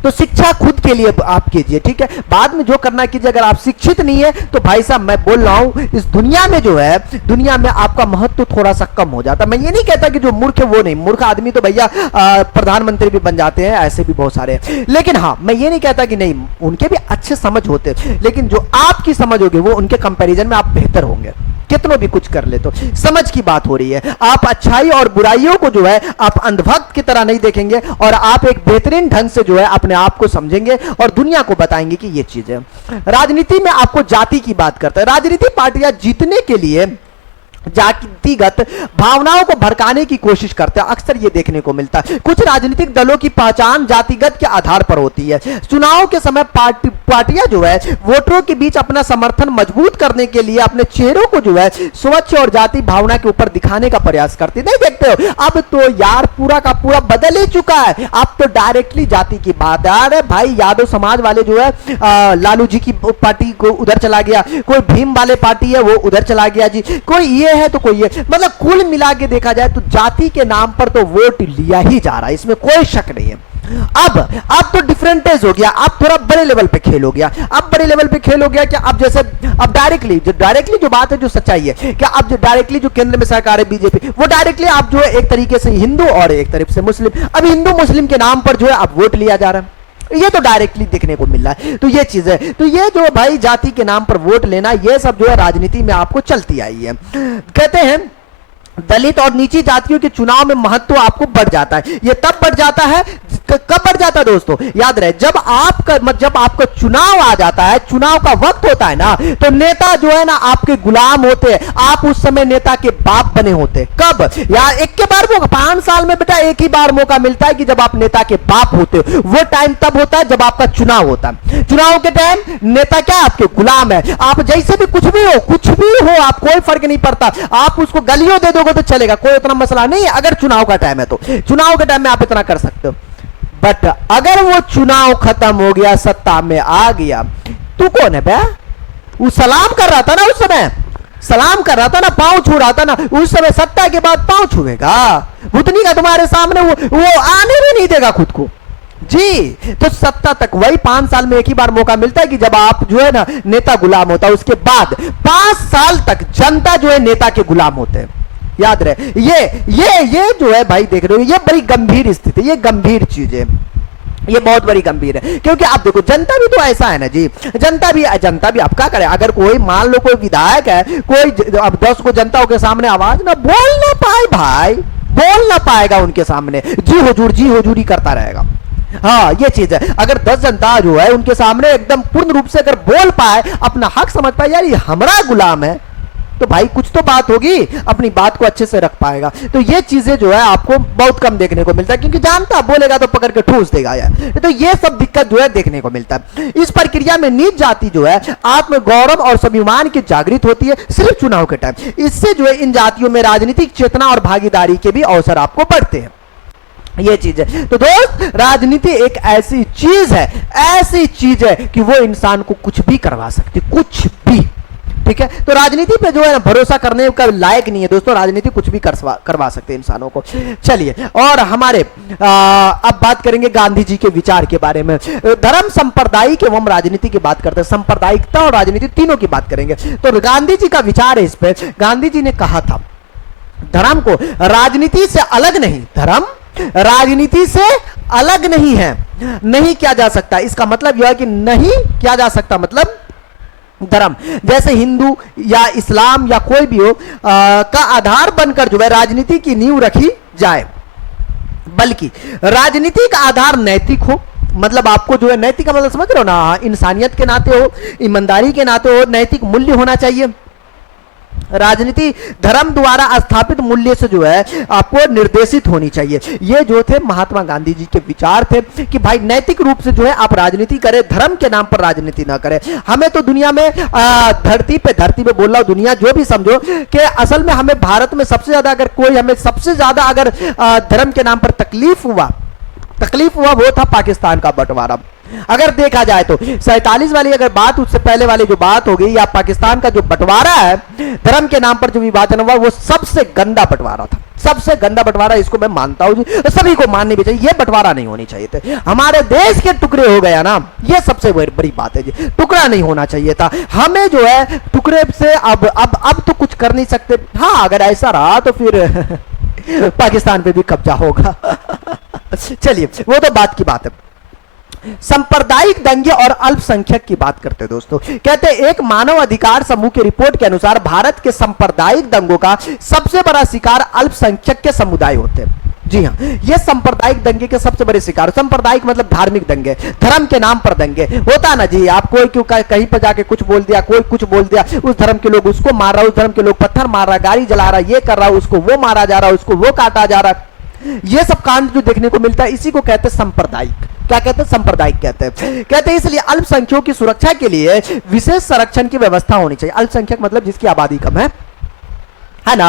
तो शिक्षा खुद के लिए आप कीजिए, ठीक है, बाद में जो करना कीजिए। अगर आप शिक्षित नहीं है तो भाई साहब मैं बोल रहा हूं इस दुनिया में जो है, दुनिया में आपका महत्व थोड़ा सा कम हो जाता है। मैं ये नहीं कहता कि जो मूर्ख है वो नहीं, मूर्ख आदमी तो भैया प्रधानमंत्री भी बन जाते हैं, ऐसे भी बहुत सारे हैं। लेकिन हाँ, मैं ये नहीं कहता कि नहीं, उनके भी अच्छे समझ होते हैं, लेकिन जो आपकी समझ होगी वो उनके कंपैरिजन में आप बेहतर होंगे, कितनों भी कुछ कर ले। तो समझ की बात हो रही है। आप अच्छाई और बुराइयों को जो है आप अंधभक्त की तरह नहीं देखेंगे, और आप एक बेहतरीन ढंग से जो है अपने आप को समझेंगे और दुनिया को बताएंगे कि ये चीजें। राजनीति में आपको जाति की बात करता है। राजनीतिक पार्टियां जीतने के लिए जातिगत भावनाओं को भड़काने की कोशिश करते हैं। अक्सर ये देखने को मिलता है। कुछ राजनीतिक दलों की पहचान जातिगत के आधार पर होती है। चुनाव के समय पार्टियां जो है वोटरों के बीच अपना समर्थन मजबूत करने के लिए अपने चेहरों को जो है स्वच्छ और जाति भावना के ऊपर दिखाने का प्रयास करती। नहीं देखते हो, अब तो यार पूरा का पूरा बदल ही चुका है। अब तो डायरेक्टली जाति की बात है। अरे भाई यादव समाज वाले जो है लालू जी की पार्टी को उधर चला गया, कोई भीम वाले पार्टी है वो उधर चला गया जी, कोई ये है तो कोई ये, मतलब कुल मिला के देखा जाए तो जाति के नाम पर तो वोट लिया ही जा रहा है, इसमें कोई शक नहीं है। अब तो डिफरेंटेज हो गया, अब थोड़ा बड़े लेवल पे खेल हो गया। अब बड़े लेवल पे खेल हो गया कि अब जैसे अब डायरेक्टली जो बात है, जो सच्चाई है कि अब जो डायरेक्टली जो केंद्र में सरकार है बीजेपी, वो डायरेक्टली आप जो है एक तरीके से हिंदू और एक तरफ से मुस्लिम, अब हिंदू मुस्लिम के नाम पर जो है अब वोट लिया जा रहा है। ये तो डायरेक्टली देखने को मिल रहा है। तो ये चीज है, तो ये जो भाई जाति के नाम पर वोट लेना, ये सब जो है राजनीति में आपको चलती आई है। कहते हैं दलित और नीची जातियों के चुनाव में महत्व आपको बढ़ जाता है। ये तब बढ़ जाता है, कब बढ़ जाता है दोस्तों, याद रहे, जब आपका चुनाव आ जाता है, चुनाव का वक्त होता है ना, तो नेता जो है ना आपके गुलाम होते हैं। आप उस समय नेता के बाप बने होते। कब यार, एक के बार मौका, 5 साल में बेटा एक ही बार मौका मिलता है कि जब आप नेता के बाप होते हो। वो टाइम तब होता है जब आपका चुनाव होता है। चुनाव के टाइम नेता क्या आपके गुलाम है। आप जैसे भी कुछ भी हो, आप कोई फर्क नहीं पड़ता, आप उसको गलियों दे दोगे तो चलेगा, कोई उतना मसला नहीं है। अगर चुनाव का टाइम है तो चुनाव के टाइम में आप इतना कर सकते हो। बट अगर वो चुनाव खत्म हो गया, सत्ता में आ गया, तू कौन है बे? वो सलाम कर रहा था ना, उस समय सलाम कर रहा था ना, पांव छू रहा था ना, उस समय सत्ता के बाद पांव छुएगा भूतनी का तुम्हारे सामने, वो आने भी नहीं देगा खुद को जी। तो सत्ता तक वही 5 साल में एक ही बार मौका मिलता है कि जब आप जो है ना नेता गुलाम होता है। उसके बाद 5 साल तक जनता जो है नेता के गुलाम होते हैं। याद रहे, ये जो है भाई, देख रहे हो, ये बड़ी गंभीर स्थिति, ये गंभीर चीज है, ये बहुत बड़ी गंभीर है। क्योंकि आप देखो, जनता भी तो ऐसा है ना जी, जनता भी आप क्या करे, अगर कोई मान लो कोई विधायक है, कोई अब 10 को जनता के सामने आवाज ना बोल ना पाए भाई, बोल ना पाएगा उनके सामने, जी हुजूर ही करता रहेगा। हाँ, ये चीज है। अगर 10 जनता जो है उनके सामने एकदम पूर्ण रूप से अगर बोल पाए, अपना हक समझ पाए, यार ये हमारा गुलाम है, तो भाई कुछ तो बात होगी, अपनी बात को अच्छे से रख पाएगा। तो ये चीजें जो है आपको बहुत कम देखने को मिलता है, क्योंकि जानता बोलेगा तो पकड़ के ठूस देगा यार। तो ये सब दिक्कत जो है देखने को मिलता है। इस प्रक्रिया में नीच जाति जो है आत्म गौरव और स्वाभिमान की जागृत होती है सिर्फ चुनाव के टाइम। इससे जो है इन जातियों में राजनीतिक चेतना और भागीदारी के भी अवसर आपको बढ़ते हैं। ये चीज है। तो दोस्त, राजनीति एक ऐसी चीज है कि वो इंसान को कुछ भी करवा सकती, कुछ भी। ठीक है, तो राजनीति पे जो है ना भरोसा करने का लायक नहीं है दोस्तों। राजनीति कुछ भी करवा सकते हैं इंसानों को। चलिए, और हमारे अब बात करेंगे गांधी जी के विचार के बारे में। धर्म, सांप्रदायिक एवं राजनीति की बात करते हैं, सांप्रदायिकता और राजनीति तीनों की बात करेंगे। तो गांधी जी का विचार है इस पे। गांधी जी ने कहा था, धर्म को राजनीति से अलग नहीं, धर्म राजनीति से अलग नहीं है, नहीं किया जा सकता। इसका मतलब यह है कि नहीं किया जा सकता, मतलब धर्म जैसे हिंदू या इस्लाम या कोई भी हो का आधार बनकर जो है राजनीति की नींव रखी जाए, बल्कि राजनीति का आधार नैतिक हो। मतलब आपको जो है नैतिक का मतलब समझ रहे हो ना, इंसानियत के नाते हो, ईमानदारी के नाते हो, नैतिक मूल्य होना चाहिए। राजनीति धर्म द्वारा स्थापित मूल्य से जो है आपको निर्देशित होनी चाहिए। ये जो थे महात्मा गांधी जी के विचार थे कि भाई नैतिक रूप से जो है आप राजनीति करें, धर्म के नाम पर राजनीति ना करें। हमें तो दुनिया में धरती पे बोल रहा हूं, दुनिया जो भी समझो कि असल में हमें भारत में सबसे ज्यादा अगर कोई हमें सबसे ज्यादा अगर धर्म के नाम पर तकलीफ हुआ वो था पाकिस्तान का बंटवारा। अगर देखा जाए तो 47 वाली अगर बात, उससे पहले वाली जो बात हो गई, या पाकिस्तान का जो बंटवारा है धर्म के नाम पर जो विभाजन हुआ, वो सबसे गंदा बंटवारा था, सबसे गंदा बंटवारा। इसको मैं मानता हूं जी, सभी को माननी भी चाहिए। ये बंटवारा नहीं होनी चाहिए थे। हमारे देश के टुकड़े हो गया ना, ये सबसे बड़ी बात है जी। टुकड़ा नहीं होना चाहिए था। हमें जो है टुकड़े से अब तो कुछ कर नहीं सकते। हाँ, अगर ऐसा रहा तो फिर पाकिस्तान पे भी कब्जा होगा। चलिए, वो तो बात की बात है। सांप्रदायिक दंगे और अल्पसंख्यक की बात करते हैं दोस्तों। कहते हैं एक मानव अधिकार समूह की रिपोर्ट के अनुसार भारत के सांप्रदायिक दंगों का सबसे बड़ा शिकार अल्पसंख्यक के समुदाय होते हैं। जी हाँ, ये सांप्रदायिक दंगे के सबसे बड़े शिकार। सांप्रदायिक मतलब धार्मिक दंगे, धर्म के नाम पर दंगे होता ना जी। आप कोई क्यों कहीं पर जाके कुछ बोल दिया, कोई कुछ बोल दिया, उस धर्म के लोग उसको मार रहा, उस धर्म के लोग पत्थर मार रहा, गाड़ी जला रहा, ये कर रहा, उसको वो मारा जा रहा, उसको वो काटा जा रहा। ये सब कांड जो देखने को मिलता है, इसी को कहते हैं सांप्रदायिक। क्या कहते हैं? सांप्रदायिक कहते हैं। इसलिए अल्पसंख्यकों की सुरक्षा के लिए विशेष संरक्षण की व्यवस्था होनी चाहिए। अल्पसंख्यक मतलब जिसकी आबादी कम है ना।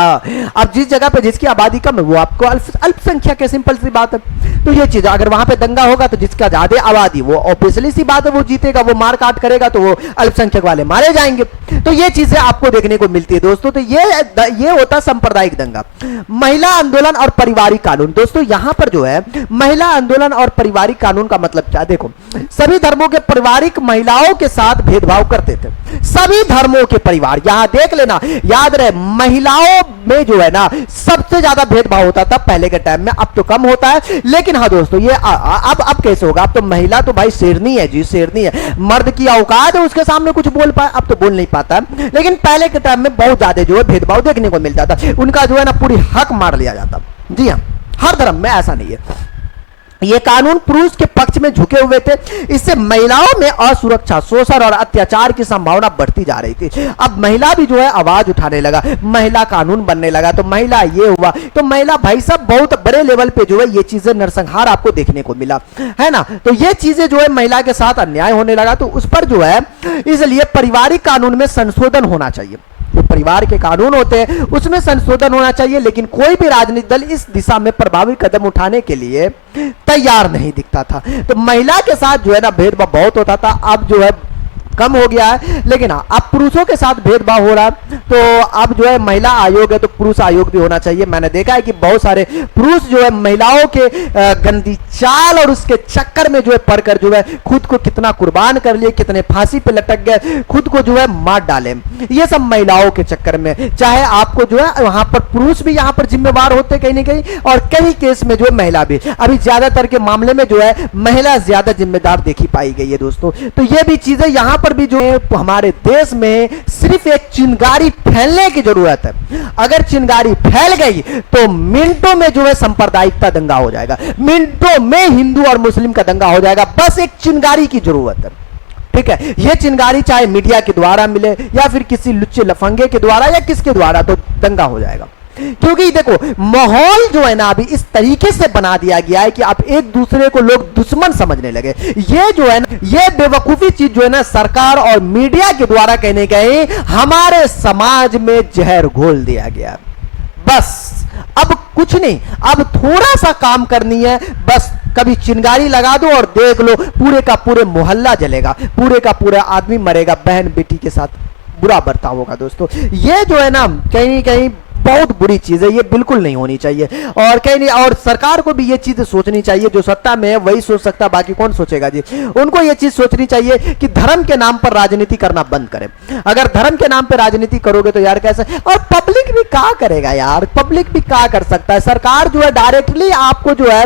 अब जिस जगह पे जिसकी आबादी कम है वो आपको अल्पसंख्यक है, सिंपल सी बात है। तो ये चीज अगर वहां पे दंगा होगा तो जिसका ज्यादा आबादी वो ऑब्वियसली सी बात है वो जीतेगा, वो मार काट करेगा तो वो अल्पसंख्यक वाले मारे जाएंगे। तो ये चीजें आपको देखने को मिलती है दोस्तों। तो ये होता सांप्रदायिक दंगा। महिला आंदोलन और पारिवारिक कानून। दोस्तों यहां पर जो है महिला आंदोलन और पारिवारिक कानून का मतलब क्या? देखो, सभी धर्मों के पारिवारिक महिलाओं के साथ भेदभाव करते थे। सभी धर्मों के परिवार, यहां देख लेना, याद रहे, महिलाओं में जो है ना सबसे ज्यादा भेदभाव होता था पहले के टाइम में। अब तो कम होता है, लेकिन हाँ दोस्तों ये अब कैसे होगा? अब तो महिला तो भाई शेरनी है जी, शेरनी है। मर्द की औकात है उसके सामने कुछ बोल पाए, अब तो बोल नहीं पाता। लेकिन पहले के टाइम में बहुत ज्यादा जो है भेदभाव देखने को मिलता था। उनका जो है ना पूरी हक मार लिया जाता। जी हाँ, हर धर्म में ऐसा नहीं है। ये कानून पुरुष के पक्ष में झुके हुए थे। इससे महिलाओं में असुरक्षा, शोषण और अत्याचार की संभावना बढ़ती जा रही थी। अब महिला भी जो है आवाज उठाने लगा, महिला कानून बनने लगा, तो महिला ये हुआ, तो महिला भाई साहब बहुत बड़े लेवल पे जो है ये चीजें नरसंहार आपको देखने को मिला है ना। तो ये चीजें जो है महिला के साथ अन्याय होने लगा, तो उस पर जो है इसलिए पारिवारिक कानून में संशोधन होना चाहिए। जो परिवार के कानून होते हैं उसमें संशोधन होना चाहिए। लेकिन कोई भी राजनीतिक दल इस दिशा में प्रभावी कदम उठाने के लिए तैयार नहीं दिखता था। तो महिला के साथ जो है ना भेदभाव बहुत होता था, अब जो है कम हो गया है। लेकिन हाँ, अब पुरुषों के साथ भेदभाव हो रहा है। तो अब जो है महिला आयोग है तो पुरुष आयोग भी होना चाहिए। मैंने देखा है कि बहुत सारे पुरुष जो है महिलाओं के गंदी चाल और उसके चक्कर में जो है पढ़कर जो है खुद को कितना कुर्बान कर लिए, कितने फांसी पे लटक गए, खुद को जो है मार डाले। ये सब महिलाओं के चक्कर में। चाहे आपको जो है वहां पर पुरुष भी यहाँ पर जिम्मेवार होते कहीं ना कहीं, और कई केस में जो है महिला भी। अभी ज्यादातर के मामले में जो है महिला ज्यादा जिम्मेदार देखी पाई गई है दोस्तों। तो ये भी चीजें यहाँ पर भी जो है हमारे देश में सिर्फ एक चिंगारी फैलने की जरूरत है। अगर चिंगारी फैल गई तो मिनटों में जो है सांप्रदायिकता दंगा हो जाएगा, मिनटों में हिंदू और मुस्लिम का दंगा हो जाएगा। बस एक चिंगारी की जरूरत है, ठीक है। ये चिंगारी चाहे मीडिया के द्वारा मिले या फिर किसी लुच्चे लफंगे के द्वारा या किसके द्वारा, तो दंगा हो जाएगा। क्योंकि देखो माहौल जो है ना अभी इस तरीके से बना दिया गया है कि अब एक दूसरे को लोग दुश्मन समझने लगे। ये जो है ना, ये बेवकूफी चीज जो है ना सरकार और मीडिया के द्वारा कहने गए हमारे समाज में जहर घोल दिया गया। बस अब कुछ नहीं, अब थोड़ा सा काम करनी है, बस कभी चिंगारी लगा दो और देख लो पूरे का पूरे मोहल्ला जलेगा, पूरे का पूरा आदमी मरेगा, बहन बेटी के साथ बुरा बर्ताव होगा दोस्तों। ये जो है ना कहीं कहीं बहुत बुरी चीज है, ये बिल्कुल नहीं होनी चाहिए। और कहीं नहीं, और सरकार को भी ये चीज सोचनी चाहिए, जो सत्ता में है वही सोच सकता, बाकी कौन सोचेगा जी। उनको ये चीज सोचनी चाहिए कि धर्म के नाम पर राजनीति करना बंद करें। अगर धर्म के नाम पर राजनीति करोगे तो यार कैसे, और पब्लिक भी क्या करेगा यार, पब्लिक भी क्या कर सकता है। सरकार जो है डायरेक्टली आपको जो है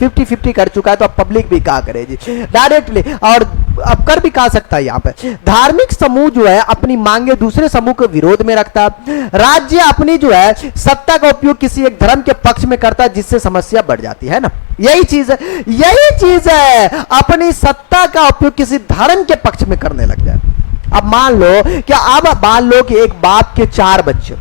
50-50 कर चुका है, तो अब पब्लिक भी क्या करे जी डायरेक्टली, और अब कर भी कहा सकता है। यहाँ पे धार्मिक समूह जो है अपनी मांगे दूसरे समूह के विरोध में रखता, राज्य अपनी जो है सत्ता का उपयोग किसी एक धर्म के पक्ष में करता, जिससे समस्या बढ़ जाती है ना। यही चीज है, यही चीज है, अपनी सत्ता का उपयोग किसी धर्म के पक्ष में करने लग जाए। अब मान लो क्या, अब मान लो कि एक बाप के 4 बच्चे,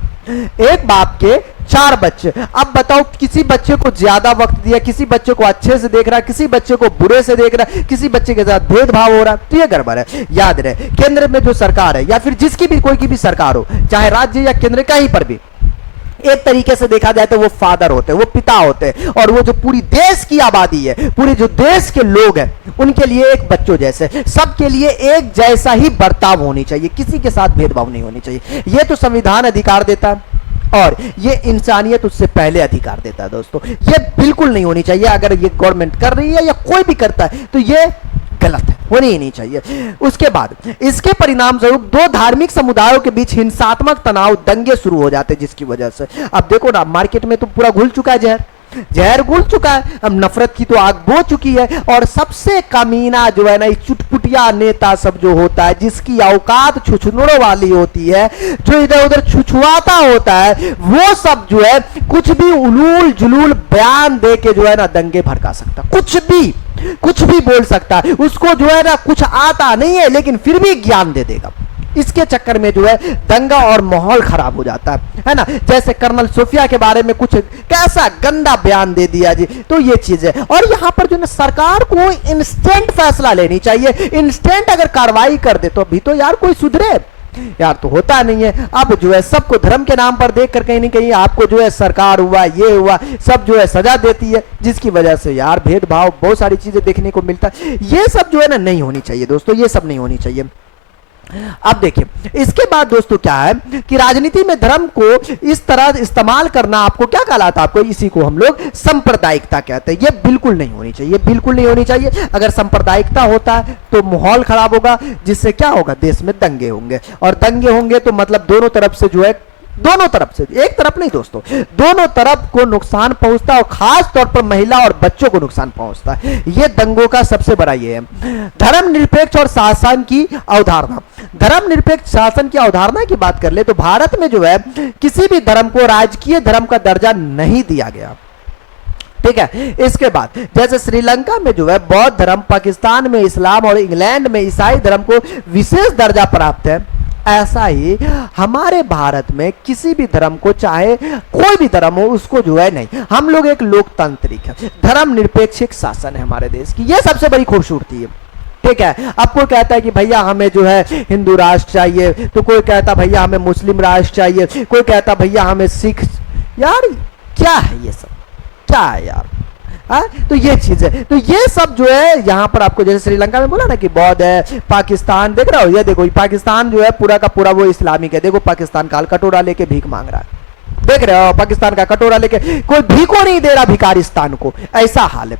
एक बाप के 4 बच्चे, अब बताओ किसी बच्चे को ज्यादा वक्त दिया, किसी बच्चे को अच्छे से देख रहा है, किसी बच्चे को बुरे से देख रहा है, किसी बच्चे के साथ भेदभाव हो रहा है, तो ये गड़बड़ है। याद रहे केंद्र में जो सरकार है या फिर जिसकी भी कोई की भी सरकार हो, चाहे राज्य या केंद्र, कहीं पर भी एक तरीके से देखा जाए तो वो फादर होते हैं, वो पिता होते हैं, और वो जो पूरी देश की आबादी है, पूरे जो देश के लोग हैं, उनके लिए एक बच्चों जैसे, सबके लिए एक जैसा ही बर्ताव होनी चाहिए, किसी के साथ भेदभाव नहीं होनी चाहिए। ये तो संविधान अधिकार देता है, और ये इंसानियत उससे पहले अधिकार देता है दोस्तों। ये बिल्कुल नहीं होनी चाहिए। अगर ये गवर्नमेंट कर रही है या कोई भी करता है तो ये गलत है, होनी ही नहीं चाहिए। उसके बाद इसके परिणाम स्वरूप 2 धार्मिक समुदायों के बीच हिंसात्मक तनाव, दंगे शुरू हो जाते, जिसकी वजह से अब देखो ना मार्केट में तो पूरा घुल चुका है जहर। जहर घुल चुका है, अब नफरत की तो आग बो चुकी है। और सबसे कमीना जो है ना, चुटपुटिया नेता सब जो होता है, जिसकी औकात छुछुनड़ों वाली होती है, जो इधर उधर छुछुआता होता है, वो सब जो है कुछ भी उलूल जुलूल बयान दे के जो है ना दंगे भड़का सकता, कुछ भी बोल सकता है। उसको जो है ना कुछ आता नहीं है, लेकिन फिर भी ज्ञान दे देगा। इसके चक्कर में जो है दंगा और माहौल खराब हो जाता है ना। जैसे कर्नल सोफिया के बारे में कुछ कैसा गंदा बयान दे दिया जी, तो ये चीज है। और यहां पर जो है सरकार को इंस्टेंट फैसला लेनी चाहिए, इंस्टेंट अगर कार्रवाई कर दे तो अभी तो यार कोई सुधरे यार, तो होता नहीं है। अब जो है सबको धर्म के नाम पर देख कर कहीं ना कहीं आपको जो है सरकार हुआ ये हुआ सब जो है सजा देती है, जिसकी वजह से यार भेदभाव बहुत सारी चीजें देखने को मिलता है। ये सब जो है ना नहीं होनी चाहिए दोस्तों, ये सब नहीं होनी चाहिए। अब देखिए इसके बाद दोस्तों क्या है कि राजनीति में धर्म को इस तरह इस्तेमाल करना आपको क्या कहलाता है, आपको इसी को हम लोग सांप्रदायिकता कहते हैं। ये बिल्कुल नहीं होनी चाहिए, बिल्कुल नहीं होनी चाहिए। अगर सांप्रदायिकता होता है तो माहौल खराब होगा, जिससे क्या होगा, देश में दंगे होंगे। और दंगे होंगे तो मतलब दोनों तरफ से जो है, दोनों तरफ से, एक तरफ नहीं दोस्तों, दोनों तरफ को नुकसान पहुंचता है। और खास तौर पर महिला और बच्चों को नुकसान पहुंचता है। यह दंगों का सबसे बड़ा ये है। धर्मनिरपेक्ष और शासन की अवधारणा, धर्मनिरपेक्ष शासन की अवधारणा की बात कर ले तो भारत में जो है किसी भी धर्म को राजकीय धर्म का दर्जा नहीं दिया गया, ठीक है। इसके बाद जैसे श्रीलंका में जो है बौद्ध धर्म, पाकिस्तान में इस्लाम और इंग्लैंड में ईसाई धर्म को विशेष दर्जा प्राप्त है, ऐसा ही हमारे भारत में किसी भी धर्म को, चाहे कोई भी धर्म हो, उसको जो है नहीं। हम लोग एक लोकतांत्रिक है, धर्मनिरपेक्ष एक शासन है हमारे देश की, यह सबसे बड़ी खूबसूरती है, ठीक है। अब कोई कहता है कि भैया हमें जो है हिंदू राष्ट्र चाहिए, तो कोई कहता भैया हमें मुस्लिम राष्ट्र चाहिए, कोई कहता भैया हमें सिख। यार क्या है ये सब, क्या है यार, तो ये चीज है। तो ये सब जो है यहां पर आपको, जैसे श्रीलंका में बोला ना कि बौद्ध है, पाकिस्तान देख रहे हो, ये देखो पाकिस्तान जो है पूरा का पूरा वो इस्लामिक है। देखो पाकिस्तान का कटोरा लेके भीख मांग रहा है, देख रहे हो, पाकिस्तान का कटोरा लेके कोई भीखो नहीं दे रहा भिखारिस्तान को, ऐसा हाल है।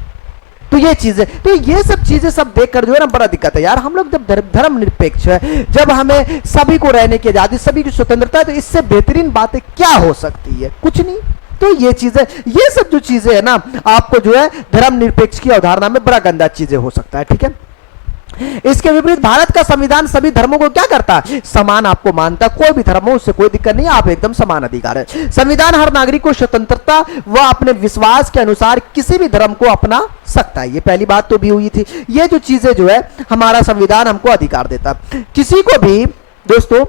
तो ये चीजें, तो ये सब चीजें सब देखकर जो है ना बड़ा दिक्कत है यार। हम लोग जब धर्म निरपेक्ष है, जब हमें सभी को रहने की आजादी, सभी की स्वतंत्रता है, तो इससे बेहतरीन बातें क्या हो सकती है, कुछ नहीं। तो ये चीजें, ये सब जो चीजें है ना, आपको जो है धर्मनिरपेक्ष की अवधारणा में बड़ा गंदा चीजें हो सकता है, ठीक है। इसके विपरीत भारत का संविधान सभी धर्मों को क्या करता है, समान आपको मानता है। कोई भी धर्म हो उससे कोई दिक्कत नहीं है, आप एकदम समान अधिकार है। संविधान हर नागरिक को स्वतंत्रता व अपने विश्वास के अनुसार किसी भी धर्म को अपना सकता है। ये पहली बात तो भी हुई थी। ये जो चीजें जो है हमारा संविधान हमको अधिकार देता, किसी को भी दोस्तों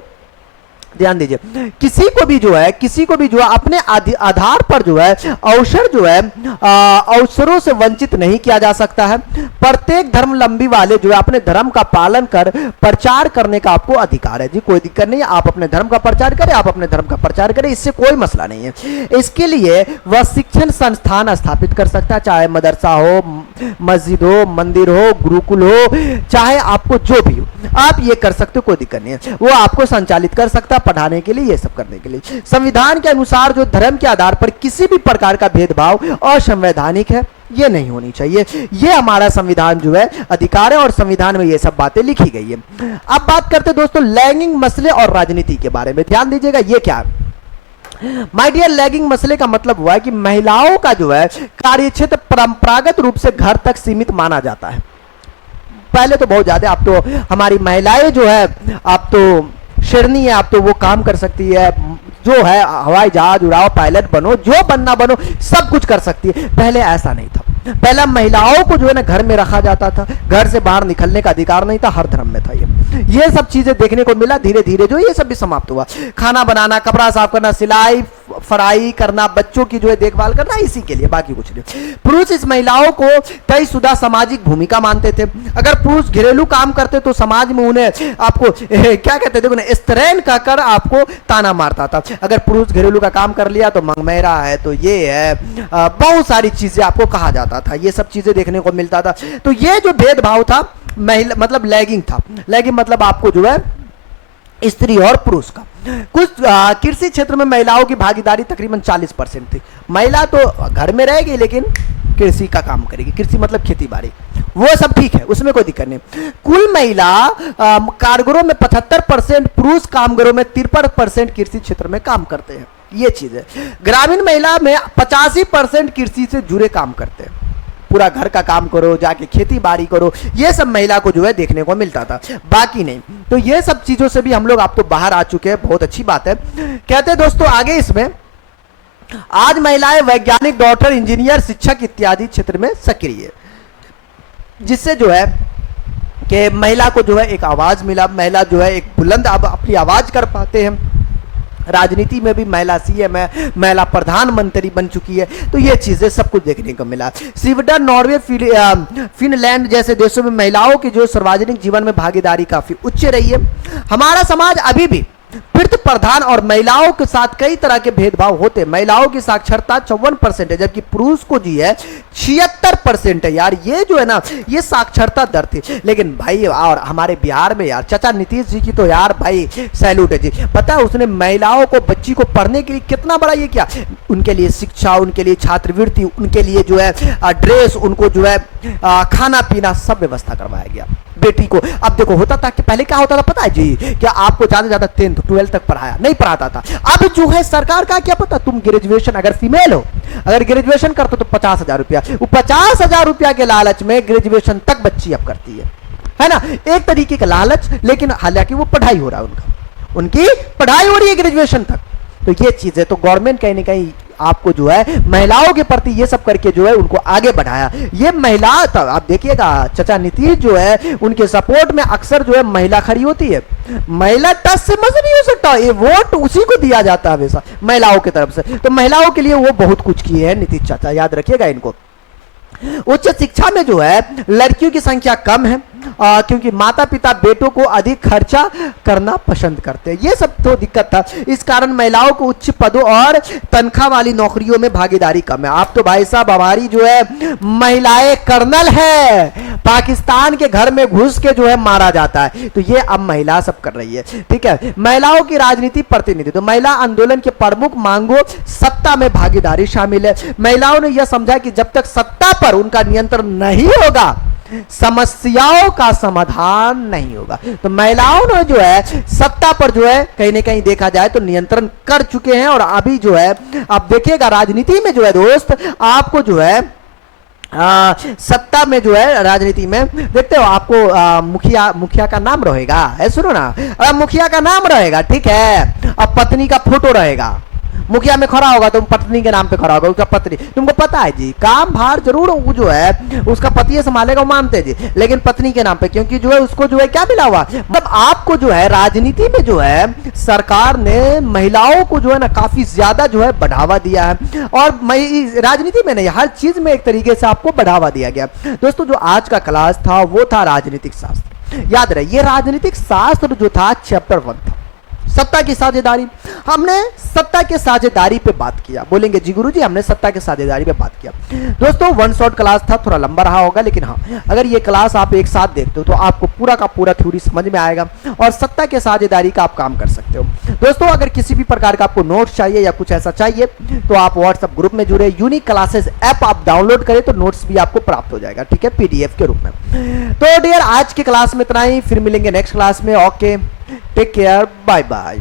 ध्यान दीजिए, किसी को भी जो है अपने आधार पर जो है अवसर जो है अवसरों से वंचित नहीं किया जा सकता है। प्रत्येक धर्मावलंबी वाले जो है अपने धर्म का पालन कर प्रचार करने का आपको अधिकार है जी, कोई दिक्कत नहीं है। आप अपने धर्म का प्रचार करें, आप अपने धर्म का प्रचार करें, इससे कोई मसला नहीं है। इसके लिए वह शिक्षण संस्थान स्थापित कर सकता है, चाहे मदरसा हो, मस्जिद हो, मंदिर हो, गुरुकुल हो, चाहे आपको जो भी हो, आप ये कर सकते हो, कोई दिक्कत नहीं है। वो आपको संचालित कर सकता है पढ़ाने के लिए, ये सब करने के लिए। संविधान के अनुसार जो धर्म के आधार पर किसी भी प्रकार का भेदभाव असंवैधानिक है, ये नहीं होनी चाहिए। ये हमारा संविधान जो है अधिकार है और संविधान में ये सब बातें लिखी गई है। अब बात करते दोस्तों लैंगिक मसले और राजनीति के बारे में। ध्यान दीजिएगा ये क्या है। माय डियर, लैंगिक मसले का मतलब हुआ है कि महिलाओं का जो है कार्यक्षेत्र परंपरागत रूप से घर तक सीमित माना जाता है। पहले तो बहुत ज्यादा, आप तो हमारी महिलाएं जो है, आप तो शेरनी है, आप तो वो काम कर सकती है, जो है हवाई जहाज उड़ाओ, पायलट बनो, जो बनना बनो, सब कुछ कर सकती है। पहले ऐसा नहीं था। पहला महिलाओं को जो है ना घर में रखा जाता था, घर से बाहर निकलने का अधिकार नहीं था, हर धर्म में था ये सब चीजें देखने को मिला। धीरे धीरे जो ये सब भी समाप्त हुआ। खाना बनाना, कपड़ा साफ करना, सिलाई फराई करना, बच्चों की जो है देखभाल करना, इसी के लिए, बाकी कुछ नहीं। पुरुष इस महिलाओं को तयशुदा सामाजिक भूमिका मानते थे। अगर पुरुष घरेलू काम करते तो समाज में उन्हें आपको क्या कहते थे, देखो स्त्रैन कहकर आपको ताना मारता था। अगर पुरुष घरेलू का काम कर लिया तो मंगमेरा है, तो ये है, बहुत सारी चीजें आपको कहा जाता था, ये सब चीजें देखने को मिलता था। तो ये जो भेदभाव था महिला मतलब लैगिंग था। लैगिंग मतलब आपको जो है स्त्री और पुरुष का। कुछ कृषि क्षेत्र में महिलाओं की भागीदारी तकरीबन 40% थी। महिला तो घर में रहेगी लेकिन कृषि का काम करेगी। कृषि मतलब खेती बाड़ी, वो सब ठीक है, उसमें कोई दिक्कत नहीं। कुल महिला कामगारों में 75%, पुरुष कामगारों में 53% कृषि क्षेत्र में काम करते हैं। ये चीज है। ग्रामीण महिला में 85% कृषि से जुड़े काम करते हैं, पूरा घर का काम करो, जाके खेती बाड़ी करो, ये सब महिला को जो है देखने को मिलता था, बाकी नहीं। तो ये सब चीजों से भी हम लोग आप तो बाहर आ चुके हैं, बहुत अच्छी बात है। कहते हैं दोस्तों आगे इसमें, आज महिलाएं वैज्ञानिक, डॉक्टर, इंजीनियर, शिक्षक इत्यादि क्षेत्र में सक्रिय है, जिससे जो है कि महिला को जो है एक आवाज मिला, महिला जो है एक बुलंद अब अपनी आवाज कर पाते हैं। राजनीति में भी महिला सीएम है, महिला प्रधानमंत्री बन चुकी है, तो ये चीजें सब कुछ देखने को मिला। स्वीडन, नॉर्वे, फिनलैंड जैसे देशों में महिलाओं की जो सार्वजनिक जीवन में भागीदारी काफी उच्च रही है। हमारा समाज अभी भी पितृ प्रधान और महिलाओं के साथ कई तरह के भेदभाव होते हैं। महिलाओं की साक्षरता 54% है, जबकि पुरुष को जी है 76% है। यार ये जो है ना, ये साक्षरता दर थी। लेकिन भाई और हमारे बिहार में यार चाचा नीतीश जी की तो यार भाई सैल्यूट है जी। पता है उसने महिलाओं को, बच्ची को पढ़ने के लिए कितना बड़ा ये किया, उनके लिए शिक्षा, उनके लिए छात्रवृत्ति, उनके लिए जो है ड्रेस, उनको जो है खाना पीना सब व्यवस्था करवाया गया बेटी को। अब देखो होता था कि पहले क्या होता था पता है जी, क्या आपको ज्यादा ज्यादा 10th 12th तक पढ़ाया नहीं पढ़ाता था। अब जो है सरकार का क्या पता, तुम ग्रेजुएशन अगर फीमेल हो, अगर ग्रेजुएशन करते तो 50,000 रुपया, वो 50,000 रुपया के लालच में ग्रेजुएशन तक बच्ची अब करती है ना, एक तरीके का लालच। लेकिन हालांकि वो पढ़ाई हो रहा है, उनकी पढ़ाई हो रही है ग्रेजुएशन तक। तो ये चीज है, तो गवर्नमेंट कहीं ना कहीं आपको जो है महिलाओं के प्रति ये सब करके जो है उनको आगे बढ़ाया। ये महिला आप देखिएगा चाचा नीतीश जो है उनके सपोर्ट में अक्सर जो है महिला खड़ी होती है। महिला टच से मत नहीं हो सकता, ये वोट उसी को दिया जाता है हमेशा महिलाओं की तरफ से। तो महिलाओं के लिए वो बहुत कुछ किए हैं नीतीश चाचा, याद रखिएगा इनको। उच्च शिक्षा में जो है लड़कियों की संख्या कम है, क्योंकि माता पिता बेटों को अधिक खर्चा करना पसंद करते हैं। ये सब तो दिक्कत था, इस कारण महिलाओं को उच्च पदों और तनख्वाह वाली नौकरियों में भागीदारी कम है। आप तो भाई साहब हमारी जो है महिलाएं कर्नल है, पाकिस्तान के घर में घुस के जो है मारा जाता है, तो ये अब महिला सब कर रही है। ठीक है, महिलाओं की राजनीति प्रतिनिधित्व, तो महिला आंदोलन के प्रमुख मांगों सत्ता में भागीदारी शामिल है। महिलाओं ने यह समझा कि जब तक सत्ता पर उनका नियंत्रण नहीं होगा समस्याओं का समाधान नहीं होगा। तो महिलाओं ने जो है सत्ता पर जो है कहीं ना कहीं देखा जाए तो नियंत्रण कर चुके हैं। और अभी जो है आप देखिएगा राजनीति में जो है दोस्त, आपको जो है सत्ता में जो है राजनीति में देखते हो आपको मुखिया का नाम रहेगा, है सुनो ना, मुखिया का नाम रहेगा, ठीक है, अब पत्नी का फोटो रहेगा। मुखिया में खड़ा होगा तो पत्नी के नाम पे खड़ा होगा, उसका पत्नी, तुमको पता है जी काम भार जरूर वो जो है उसका पति संभालेगा, वो मानते जी, लेकिन पत्नी के नाम पे, क्योंकि जो है उसको जो है क्या मिला हुआ। मतलब आपको जो है राजनीति में जो है सरकार ने महिलाओं को जो है ना काफी ज्यादा जो है बढ़ावा दिया है। और राजनीति में नहीं, हर चीज में एक तरीके से आपको बढ़ावा दिया गया। दोस्तों जो आज का क्लास था वो था राजनीतिक शास्त्र। याद रहे ये राजनीतिक शास्त्र जो था चैप्टर 1 था, सत्ता की साझेदारी। हमने सत्ता के साझेदारी पे बात किया। बोलेंगे जी गुरुजी हमने सत्ता के साझेदारी पे बात किया। दोस्तों वन शॉट क्लास था, थोड़ा लंबा रहा होगा, लेकिन हाँ अगर ये क्लास आप एक साथ देखते हो तो आपको पूरा का पूरा थ्योरी समझ में आएगा और सत्ता के साझेदारी का आप काम कर सकते हो। दोस्तों अगर किसी भी प्रकार का आपको नोट्स चाहिए या कुछ ऐसा चाहिए तो आप व्हाट्सएप ग्रुप में जुड़े, यूनिक क्लासेस ऐप आप डाउनलोड करें तो नोट्स भी आपको प्राप्त हो जाएगा, ठीक है, PDF के रूप में। तो डियर आज की क्लास में इतना ही, फिर मिलेंगे नेक्स्ट क्लास में। Okay, take care, bye bye.